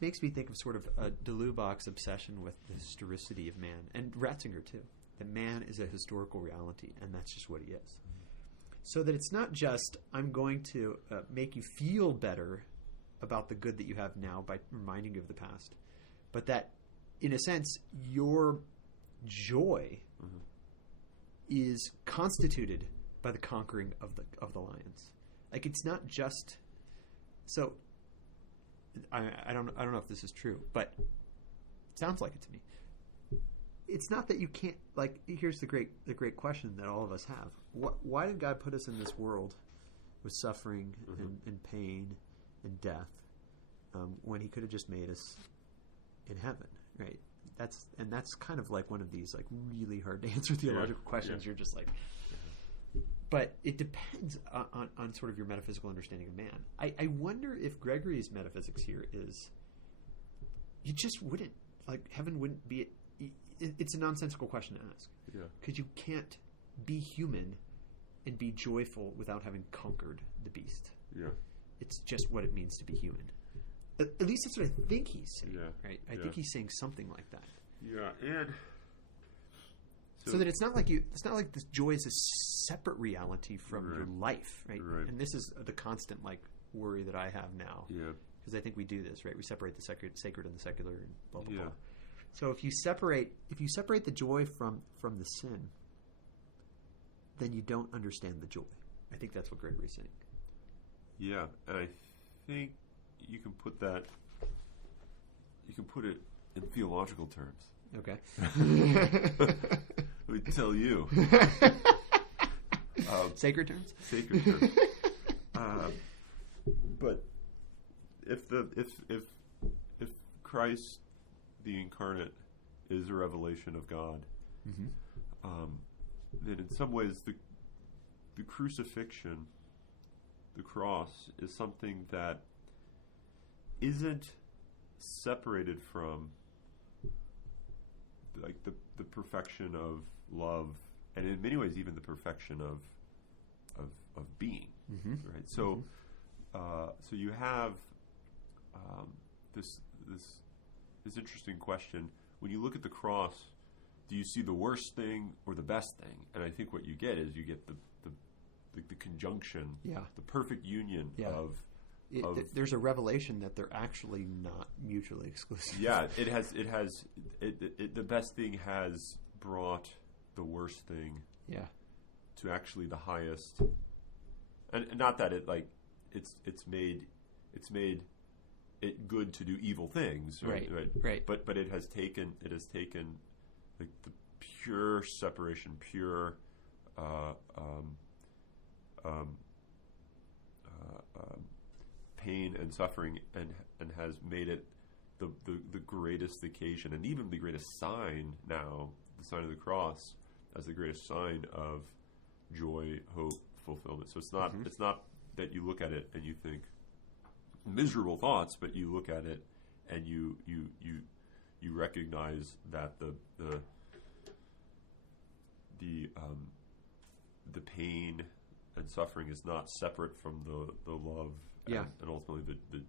makes me think of sort of a de Lubach's obsession with the historicity of man, and Ratzinger too. That man is a historical reality, and that's just what he is. Mm-hmm. So that it's not just, I'm going to make you feel better about the good that you have now by reminding you of the past, but that, in a sense, your joy is constituted by the conquering of the lions. Like, it's not just so. I don't know if this is true, but it sounds like it to me. It's not that you can't, like, here's the great question that all of us have. Why did God put us in this world with suffering and pain and death when he could have just made us in heaven, right? That's kind of like one of these like really hard to answer theological questions. Yeah. You're just like, but it depends on sort of your metaphysical understanding of man. I wonder if Gregory's metaphysics here is, you just wouldn't, like, heaven wouldn't be, it's a nonsensical question to ask. Yeah. Because you can't be human and be joyful without having conquered the beast. Yeah. It's just what it means to be human. At least that's what I think he's saying, right? I think he's saying something like that. Yeah, and so that it's not like this joy is a separate reality from your life, right? And this is the constant like worry that I have now. Yeah. Because I think we do this, right? We separate the sacred and the secular and blah blah blah. So if you separate the joy from the sin, then you don't understand the joy. I think that's what Gregory's saying. Yeah, and I think you can put it in theological terms. Okay. Let me tell you. Sacred terms? Sacred terms. But if Christ, the incarnate, is a revelation of God, then in some ways the crucifixion, the cross, is something that isn't separated from like the perfection of love, and in many ways even the perfection of being, right? So so you have this interesting question. When you look at the cross, do you see the worst thing or the best thing? And I think what you get is you get the conjunction, the perfect union of there's a revelation that they're actually not mutually exclusive. Yeah, the best thing has brought the worst thing to actually the highest, and not that it's made it good to do evil things, right? But it has taken like the pure separation, pure pain and suffering, and has made it the greatest occasion, and even the greatest sign now, the sign of the cross, as the greatest sign of joy, hope, fulfillment. So it's not that you look at it and you think miserable thoughts, but you look at it and you recognize that the pain and suffering is not separate from the love, and ultimately the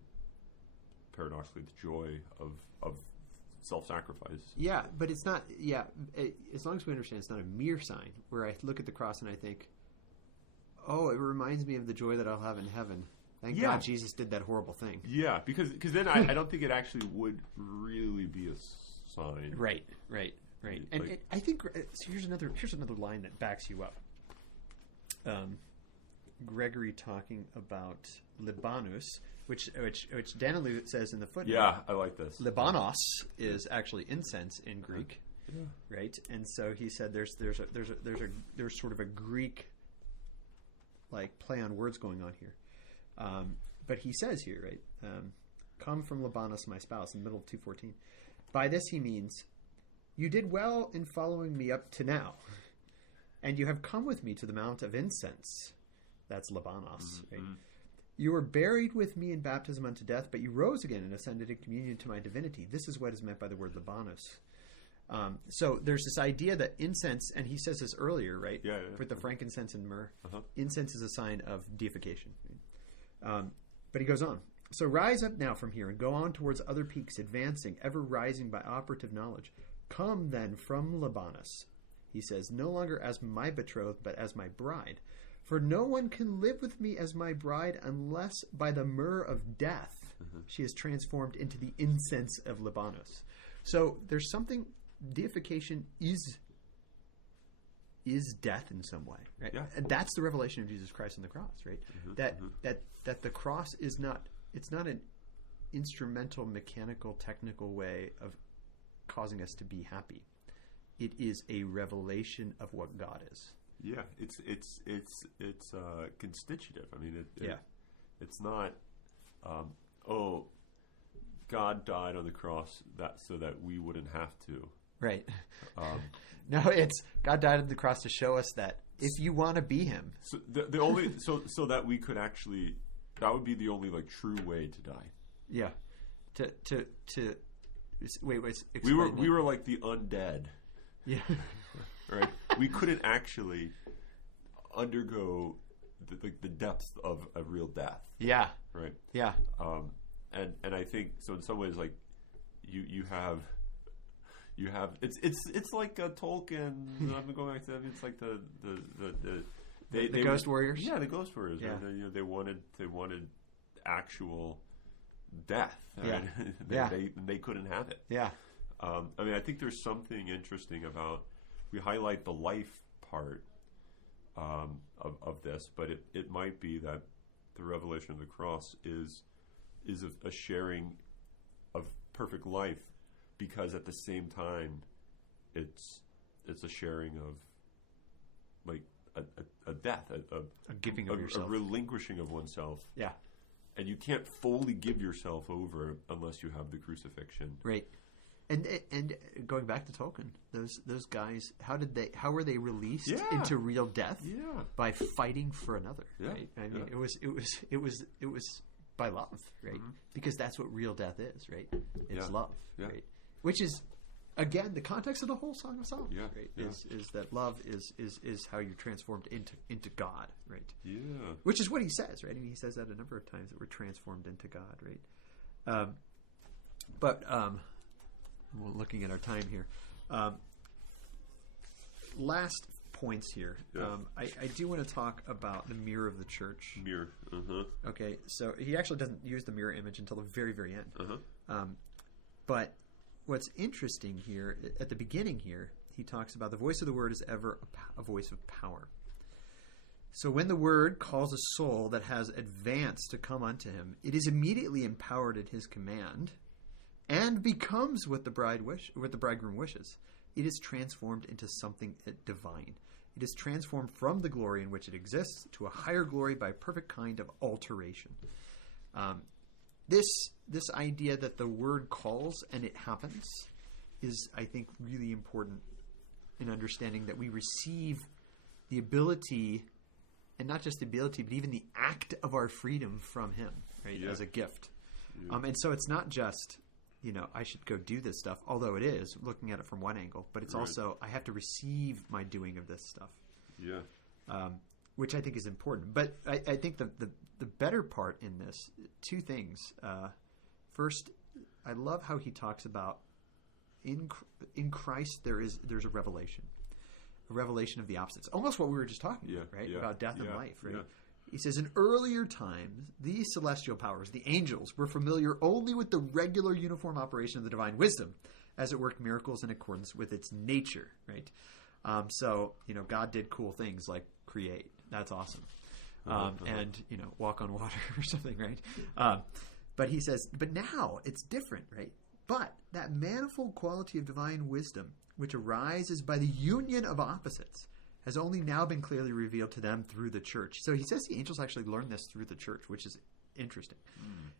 paradoxically the joy of self-sacrifice. Yeah, but it's not. Yeah, as long as we understand, it's not a mere sign where I look at the cross and I think, "Oh, it reminds me of the joy that I'll have in heaven." Thank God Jesus did that horrible thing. Yeah, because then I don't think it actually would really be a sign. Right. And I think so here's another line that backs you up. Gregory talking about Libanus, which Danielu says in the footnote. Yeah, I like this. Libanos is actually incense in Greek, right? And so he said there's sort of a Greek like play on words going on here. But he says here, right? Come from Libanus, my spouse, in the middle of 2:14. By this he means, you did well in following me up to now, and you have come with me to the mount of incense. That's Libanos, right? You were buried with me in baptism unto death, but you rose again and ascended in communion to my divinity. This is what is meant by the word Libanos. So there's this idea that incense, and he says this earlier, right? Yeah. With the frankincense and myrrh. Incense is a sign of deification. But he goes on. So rise up now from here and go on towards other peaks, advancing, ever rising by operative knowledge. Come then from Libanus, he says, no longer as my betrothed, but as my bride. For no one can live with me as my bride unless by the myrrh of death she is transformed into the incense of Libanus. So there's something, deification is death in some way, right? Yeah. And that's the revelation of Jesus Christ on the cross, right? That the cross is not, it's not an instrumental, mechanical, technical way of causing us to be happy. It is a revelation of what God is. Yeah, it's constitutive. I mean, it's not. God died on the cross so that we wouldn't have to. Right. No, it's God died on the cross to show us that if you want to be Him, so the only so that we could actually, that would be the only like true way to die. Yeah. To wait. We were like the undead. Yeah. Right. We couldn't actually undergo the depth of a real death. Yeah. Right. Yeah. And I think so. In some ways, like you have it's like a Tolkien. I'm going back to that. It's like the Ghost Warriors. Yeah, the Ghost Warriors. Yeah. Right? They wanted actual death. Yeah. Right? They couldn't have it. Yeah. I mean, I think there's something interesting about, we highlight the life part of this, but it might be that the revelation of the cross is a sharing of perfect life, because at the same time it's a sharing of like a death, a giving of yourself, a relinquishing of oneself. Yeah. And you can't fully give yourself over unless you have the crucifixion. Right. And going back to Tolkien, those guys, how were they released into real death? Yeah. By fighting for another. Yeah. Right. I mean, it was by love, right? Mm-hmm. Because that's what real death is, right? It's love, right? Which is, again, the context of the whole Song of Songs, right? Is that love is how you're transformed into God, right? Yeah. Which is what he says, right? I mean, he says that a number of times, that we're transformed into God, right? But we're looking at our time here. Last points here. Yeah. I do want to talk about the mirror of the church. Mirror. Uh-huh. Okay, so he actually doesn't use the mirror image until the very, very end. Uh-huh. But what's interesting here, at the beginning here, he talks about the voice of the word is ever a voice of power. So when the word calls a soul that has advanced to come unto him, it is immediately empowered at his command, and becomes what the bridegroom wishes. It is transformed into something divine. It is transformed from the glory in which it exists to a higher glory by a perfect kind of alteration. This idea that the word calls and it happens is, I think, really important in understanding that we receive the ability, and not just the ability, but even the act of our freedom from him, right, as a gift. Yeah. And so it's not just, I should go do this stuff, although it is, looking at it from one angle, but it's also, I have to receive my doing of this stuff. Yeah. Which I think is important. But I think the better part in this, two things. First, I love how he talks about in Christ there's a revelation of the opposites. Almost what we were just talking about, right? Yeah. About death and life, right? Yeah. He says, in earlier times, these celestial powers, the angels, were familiar only with the regular uniform operation of the divine wisdom, as it worked miracles in accordance with its nature, right? So, God did cool things like create. That's awesome. And, walk on water or something, right? But he says, but now it's different, right? But that manifold quality of divine wisdom, which arises by the union of opposites, has only now been clearly revealed to them through the church. So he says the angels actually learned this through the church, which is interesting.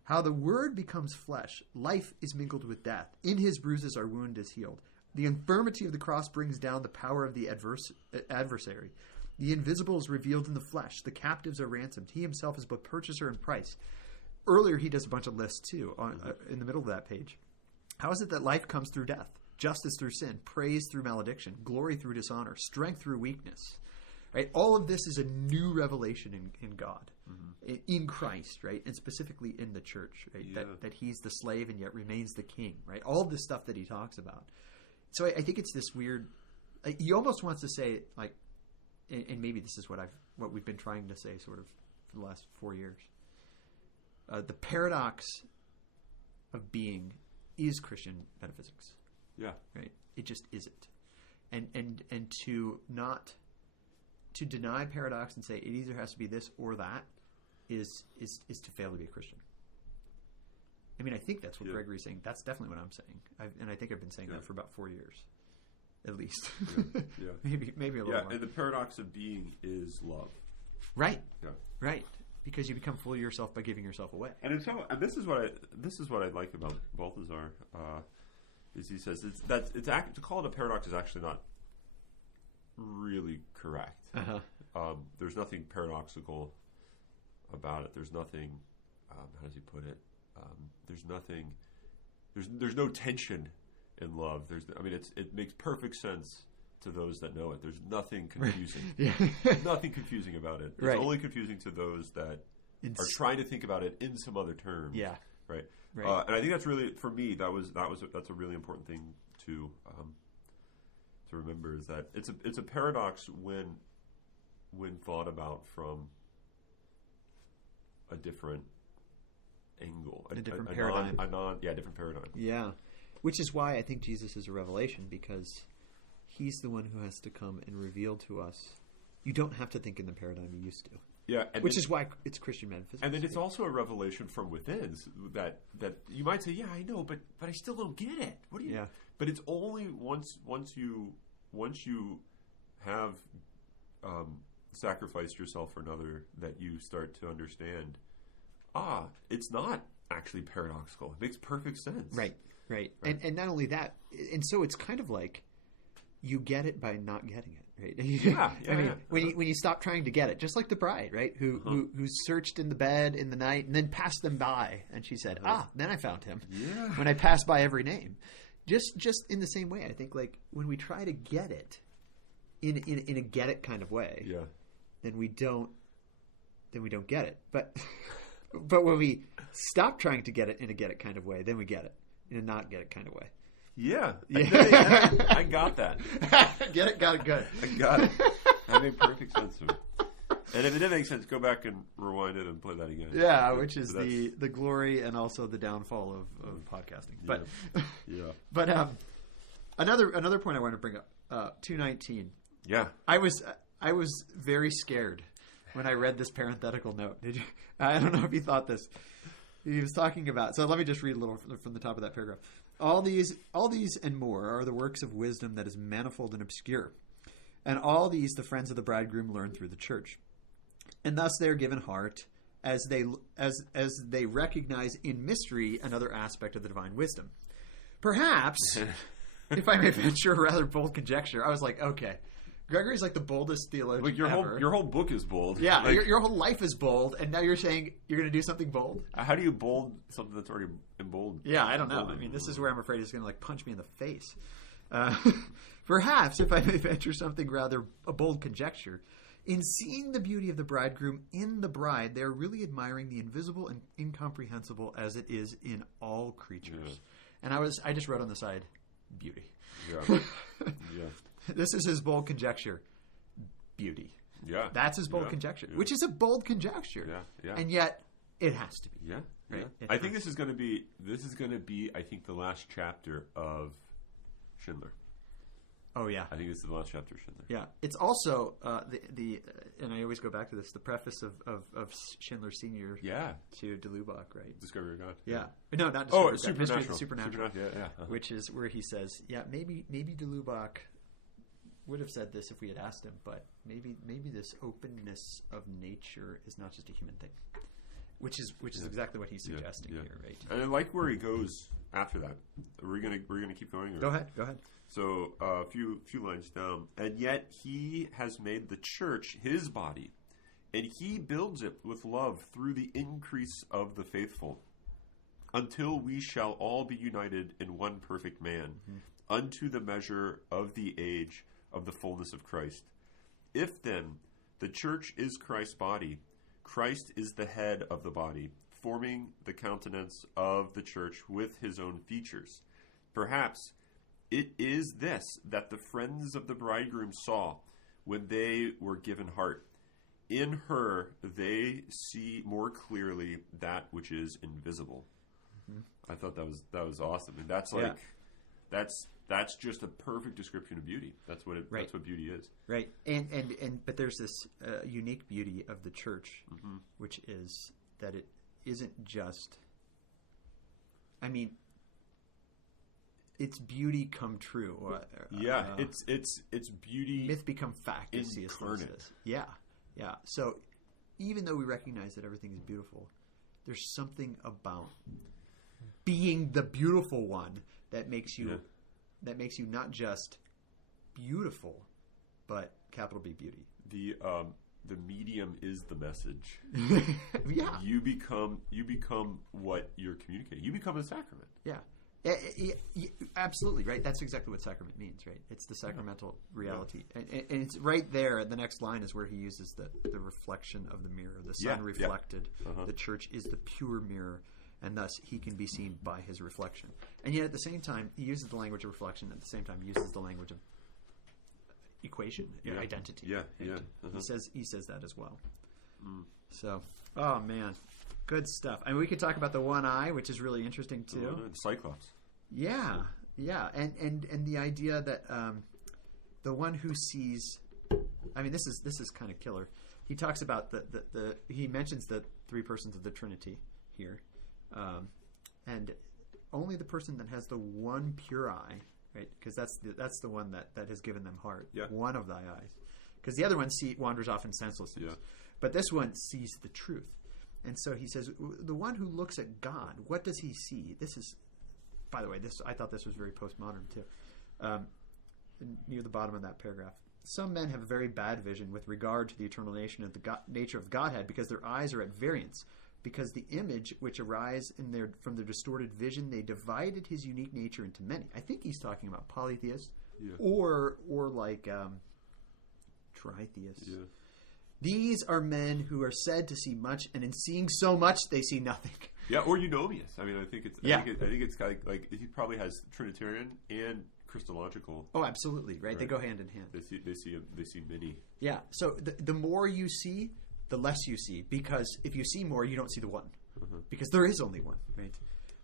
How the word becomes flesh, life is mingled with death. In his bruises our wound is healed. The infirmity of the cross brings down the power of the adversary. The invisible is revealed in the flesh. The captives are ransomed. He himself is both purchaser and price. Earlier he does a bunch of lists too, in the middle of that page. How is it that life comes through death? Justice through sin, praise through malediction, glory through dishonor, strength through weakness. Right? All of this is a new revelation in God, in Christ, right? And specifically in the church, right? Yeah. That he's the slave and yet remains the king, right? All of this stuff that he talks about. So I think it's this weird. He almost wants to say, like, and maybe this is what we've been trying to say, sort of, for the last 4 years. The paradox of being is Christian metaphysics. Yeah. Right. It just isn't. And to deny paradox and say it either has to be this or that is to fail to be a Christian. I mean, I think that's what Gregory's saying. That's definitely what I'm saying. And I think I've been saying that for about 4 years, at least. Yeah. maybe a little more. And the paradox of being is love. Right. Yeah. Right. Because you become full of yourself by giving yourself away. And this is what I like about Balthazar. Is he says to call it a paradox is actually not really correct. There's nothing paradoxical about it. There's nothing. How does he put it? There's nothing. There's no tension in love. It makes perfect sense to those that know it. There's nothing confusing. Nothing confusing about it. It's only confusing to those that are trying to think about it in some other terms. Yeah. Right. And I think that's really, for me, that's a really important thing to remember, is that it's a paradox when thought about from a different angle, a different paradigm. Different paradigm. Yeah, which is why I think Jesus is a revelation, because he's the one who has to come and reveal to us. You don't have to think in the paradigm you used to. Yeah, which is why it's Christian metaphysics. And then it's also a revelation from within that you might say, yeah, I know, but I still don't get it. What do you? Yeah. But it's only once you have sacrificed yourself for another that you start to understand. It's not actually paradoxical. It makes perfect sense. Right. And not only that, and so it's kind of like you get it by not getting it. Right? Yeah. I mean, when you stop trying to get it, just like the bride, right? Who searched in the bed in the night and then passed them by, and she said, then I found him. Yeah. When I passed by every name, just in the same way, I think like when we try to get it in a get it kind of way, then we don't get it. But when we stop trying to get it in a get it kind of way, then we get it in a not get it kind of way. Yeah. I got that. Get it? Got it good. I got it. That made perfect sense to me. And if it didn't make sense, go back and rewind it and play that again. Yeah, which is the glory and also the downfall of podcasting. But but another point I want to bring up, 2:19. Yeah. I was very scared when I read this parenthetical note. Did you? I don't know if you thought this. He was talking about. So let me just read a little from the top of that paragraph. All these and more are the works of wisdom that is manifold and obscure, and all these the friends of the bridegroom learn through the church, and thus they are given heart as they recognize in mystery another aspect of the divine wisdom. Perhaps, if I may venture a rather bold conjecture, I was like, okay. Gregory's like the boldest theologian like ever. Your whole book is bold. Yeah, like, your whole life is bold, and now you're saying you're going to do something bold? How do you bold something that's already emboldened? Yeah, I don't know. I mean, this is where I'm afraid he's going to like punch me in the face. Perhaps, if I may venture something rather a bold conjecture, in seeing the beauty of the bridegroom in the bride, they are really admiring the invisible and incomprehensible as it is in all creatures. Yeah. And I just wrote on the side, beauty. Yeah. Yeah. This is his bold conjecture. Beauty. Yeah. That's his bold conjecture, which is a bold conjecture. Yeah. And yet it has to be. Yeah. Right? Yeah. I think this is going to be I think the last chapter of Schindler. Oh yeah. I think this is the last chapter of Schindler. Yeah. It's also the and I always go back to this, the preface of Schindler Senior to de Lubac, right? Discovery of God. Yeah. No, not Discovery of God. Supernatural. Mystery of the Supernatural. Yeah. Uh-huh. Which is where he says, maybe de Lubac would have said this if we had asked him, but maybe this openness of nature is not just a human thing, which is exactly what he's suggesting here, right? And I like where he goes after that. We're gonna keep going. Or? Go ahead. So a few lines down, and yet he has made the church his body, and he builds it with love through the increase of the faithful, until we shall all be united in one perfect man, unto the measure of the age of the fullness of Christ. If then the church is Christ's body, Christ is the head of the body, forming the countenance of the church with his own features. Perhaps it is this that the friends of the bridegroom saw when they were given heart. In her they see more clearly that which is invisible. I thought that was awesome, and that's like that's just a perfect description of beauty. That's what that's what beauty is. Right. And but there's this unique beauty of the church, which is that it isn't just. I mean, it's beauty come true. It's beauty. Myth become fact. Incarnate. Yeah. So even though we recognize that everything is beautiful, there's something about being the beautiful one that makes you not just beautiful, but capital B beauty. The medium is the message. Yeah. You become what you're communicating. You become a sacrament. Yeah. Absolutely, right? That's exactly what sacrament means, right? It's the sacramental reality. And it's right there. The next line is where he uses the reflection of the mirror. The sun reflected. The church is the pure mirror, and thus he can be seen by his reflection. And yet at the same time, he uses the language of reflection. At the same time, he uses the language of equation, identity. He says that as well. So, oh man, good stuff. I mean, we could talk about the one eye, which is really interesting too. The Cyclops. Yeah, and the idea that the one who sees. I mean, this is kind of killer. he talks about he mentions the three persons of the Trinity here, and only the person that has the one pure eye, right? Because that's the one that has given them heart. Yeah. One of thy eyes, because the other one wanders off in senselessness. Yeah. But this one sees the truth. And so he says, the one who looks at God, what does he see? This is, by the way, I thought this was very postmodern too. Near the bottom of that paragraph. Some men have a very bad vision with regard to the eternal nature of the Godhead because their eyes are at variance. Because the image which arise from their distorted vision, they divided his unique nature into many. I think he's talking about polytheists or like tritheists. Yeah. These are men who are said to see much, and in seeing so much, they see nothing. Yeah, or eunomius. I mean, I think it's kind of like he probably has Trinitarian and Christological. Oh, absolutely, right? They go hand in hand. They see many. Yeah. So the more you see, the less you see, because if you see more, you don't see the one, because there is only one, right?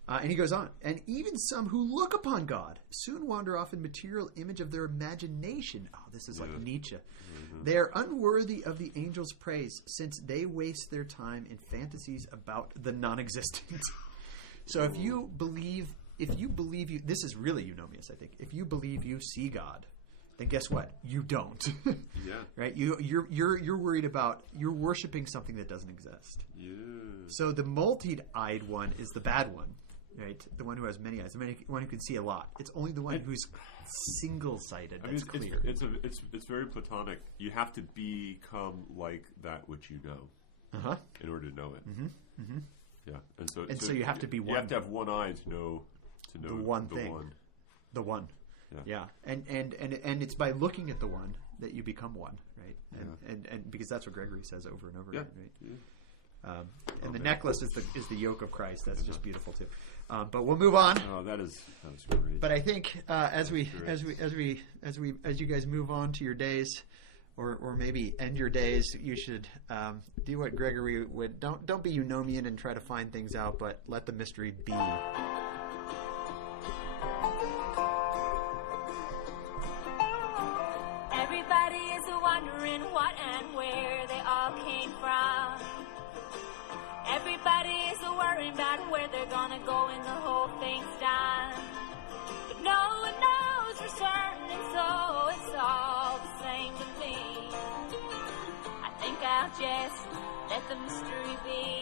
And he goes on, and even some who look upon God soon wander off in material image of their imagination. Oh, this is like Nietzsche. Mm-hmm. They are unworthy of the angels' praise, since they waste their time in fantasies about the non-existent. So if you believe this is really eunomius, I think. If you believe you see God, then guess what? You don't. Yeah. Right? You're worried about, you're worshiping something that doesn't exist. Yeah. So the multi-eyed one is the bad one. Right, the one who has many eyes, the one who can see a lot. It's only the one who's single-sighted that's clear. It's very Platonic. You have to become like that which you know, in order to know it. Mm-hmm. Mm-hmm. Yeah, and so you have to be one. You have to have one eye to know the one thing. The one. Yeah. And it's by looking at the one that you become one, right? And because that's what Gregory says over and over again, right? Yeah. And the necklace is the yoke of Christ. That's just beautiful too. But we'll move on. Oh, that is great. But I think as you guys move on to your days, or maybe end your days, you should do what Gregory would. Don't be eunomian and try to find things out, but let the mystery be. Everybody is wondering what and where they all came from. Everybody is worrying about where they're gonna go when the whole thing's done. But no one knows for certain, and so it's all the same to me. I think I'll just let the mystery be.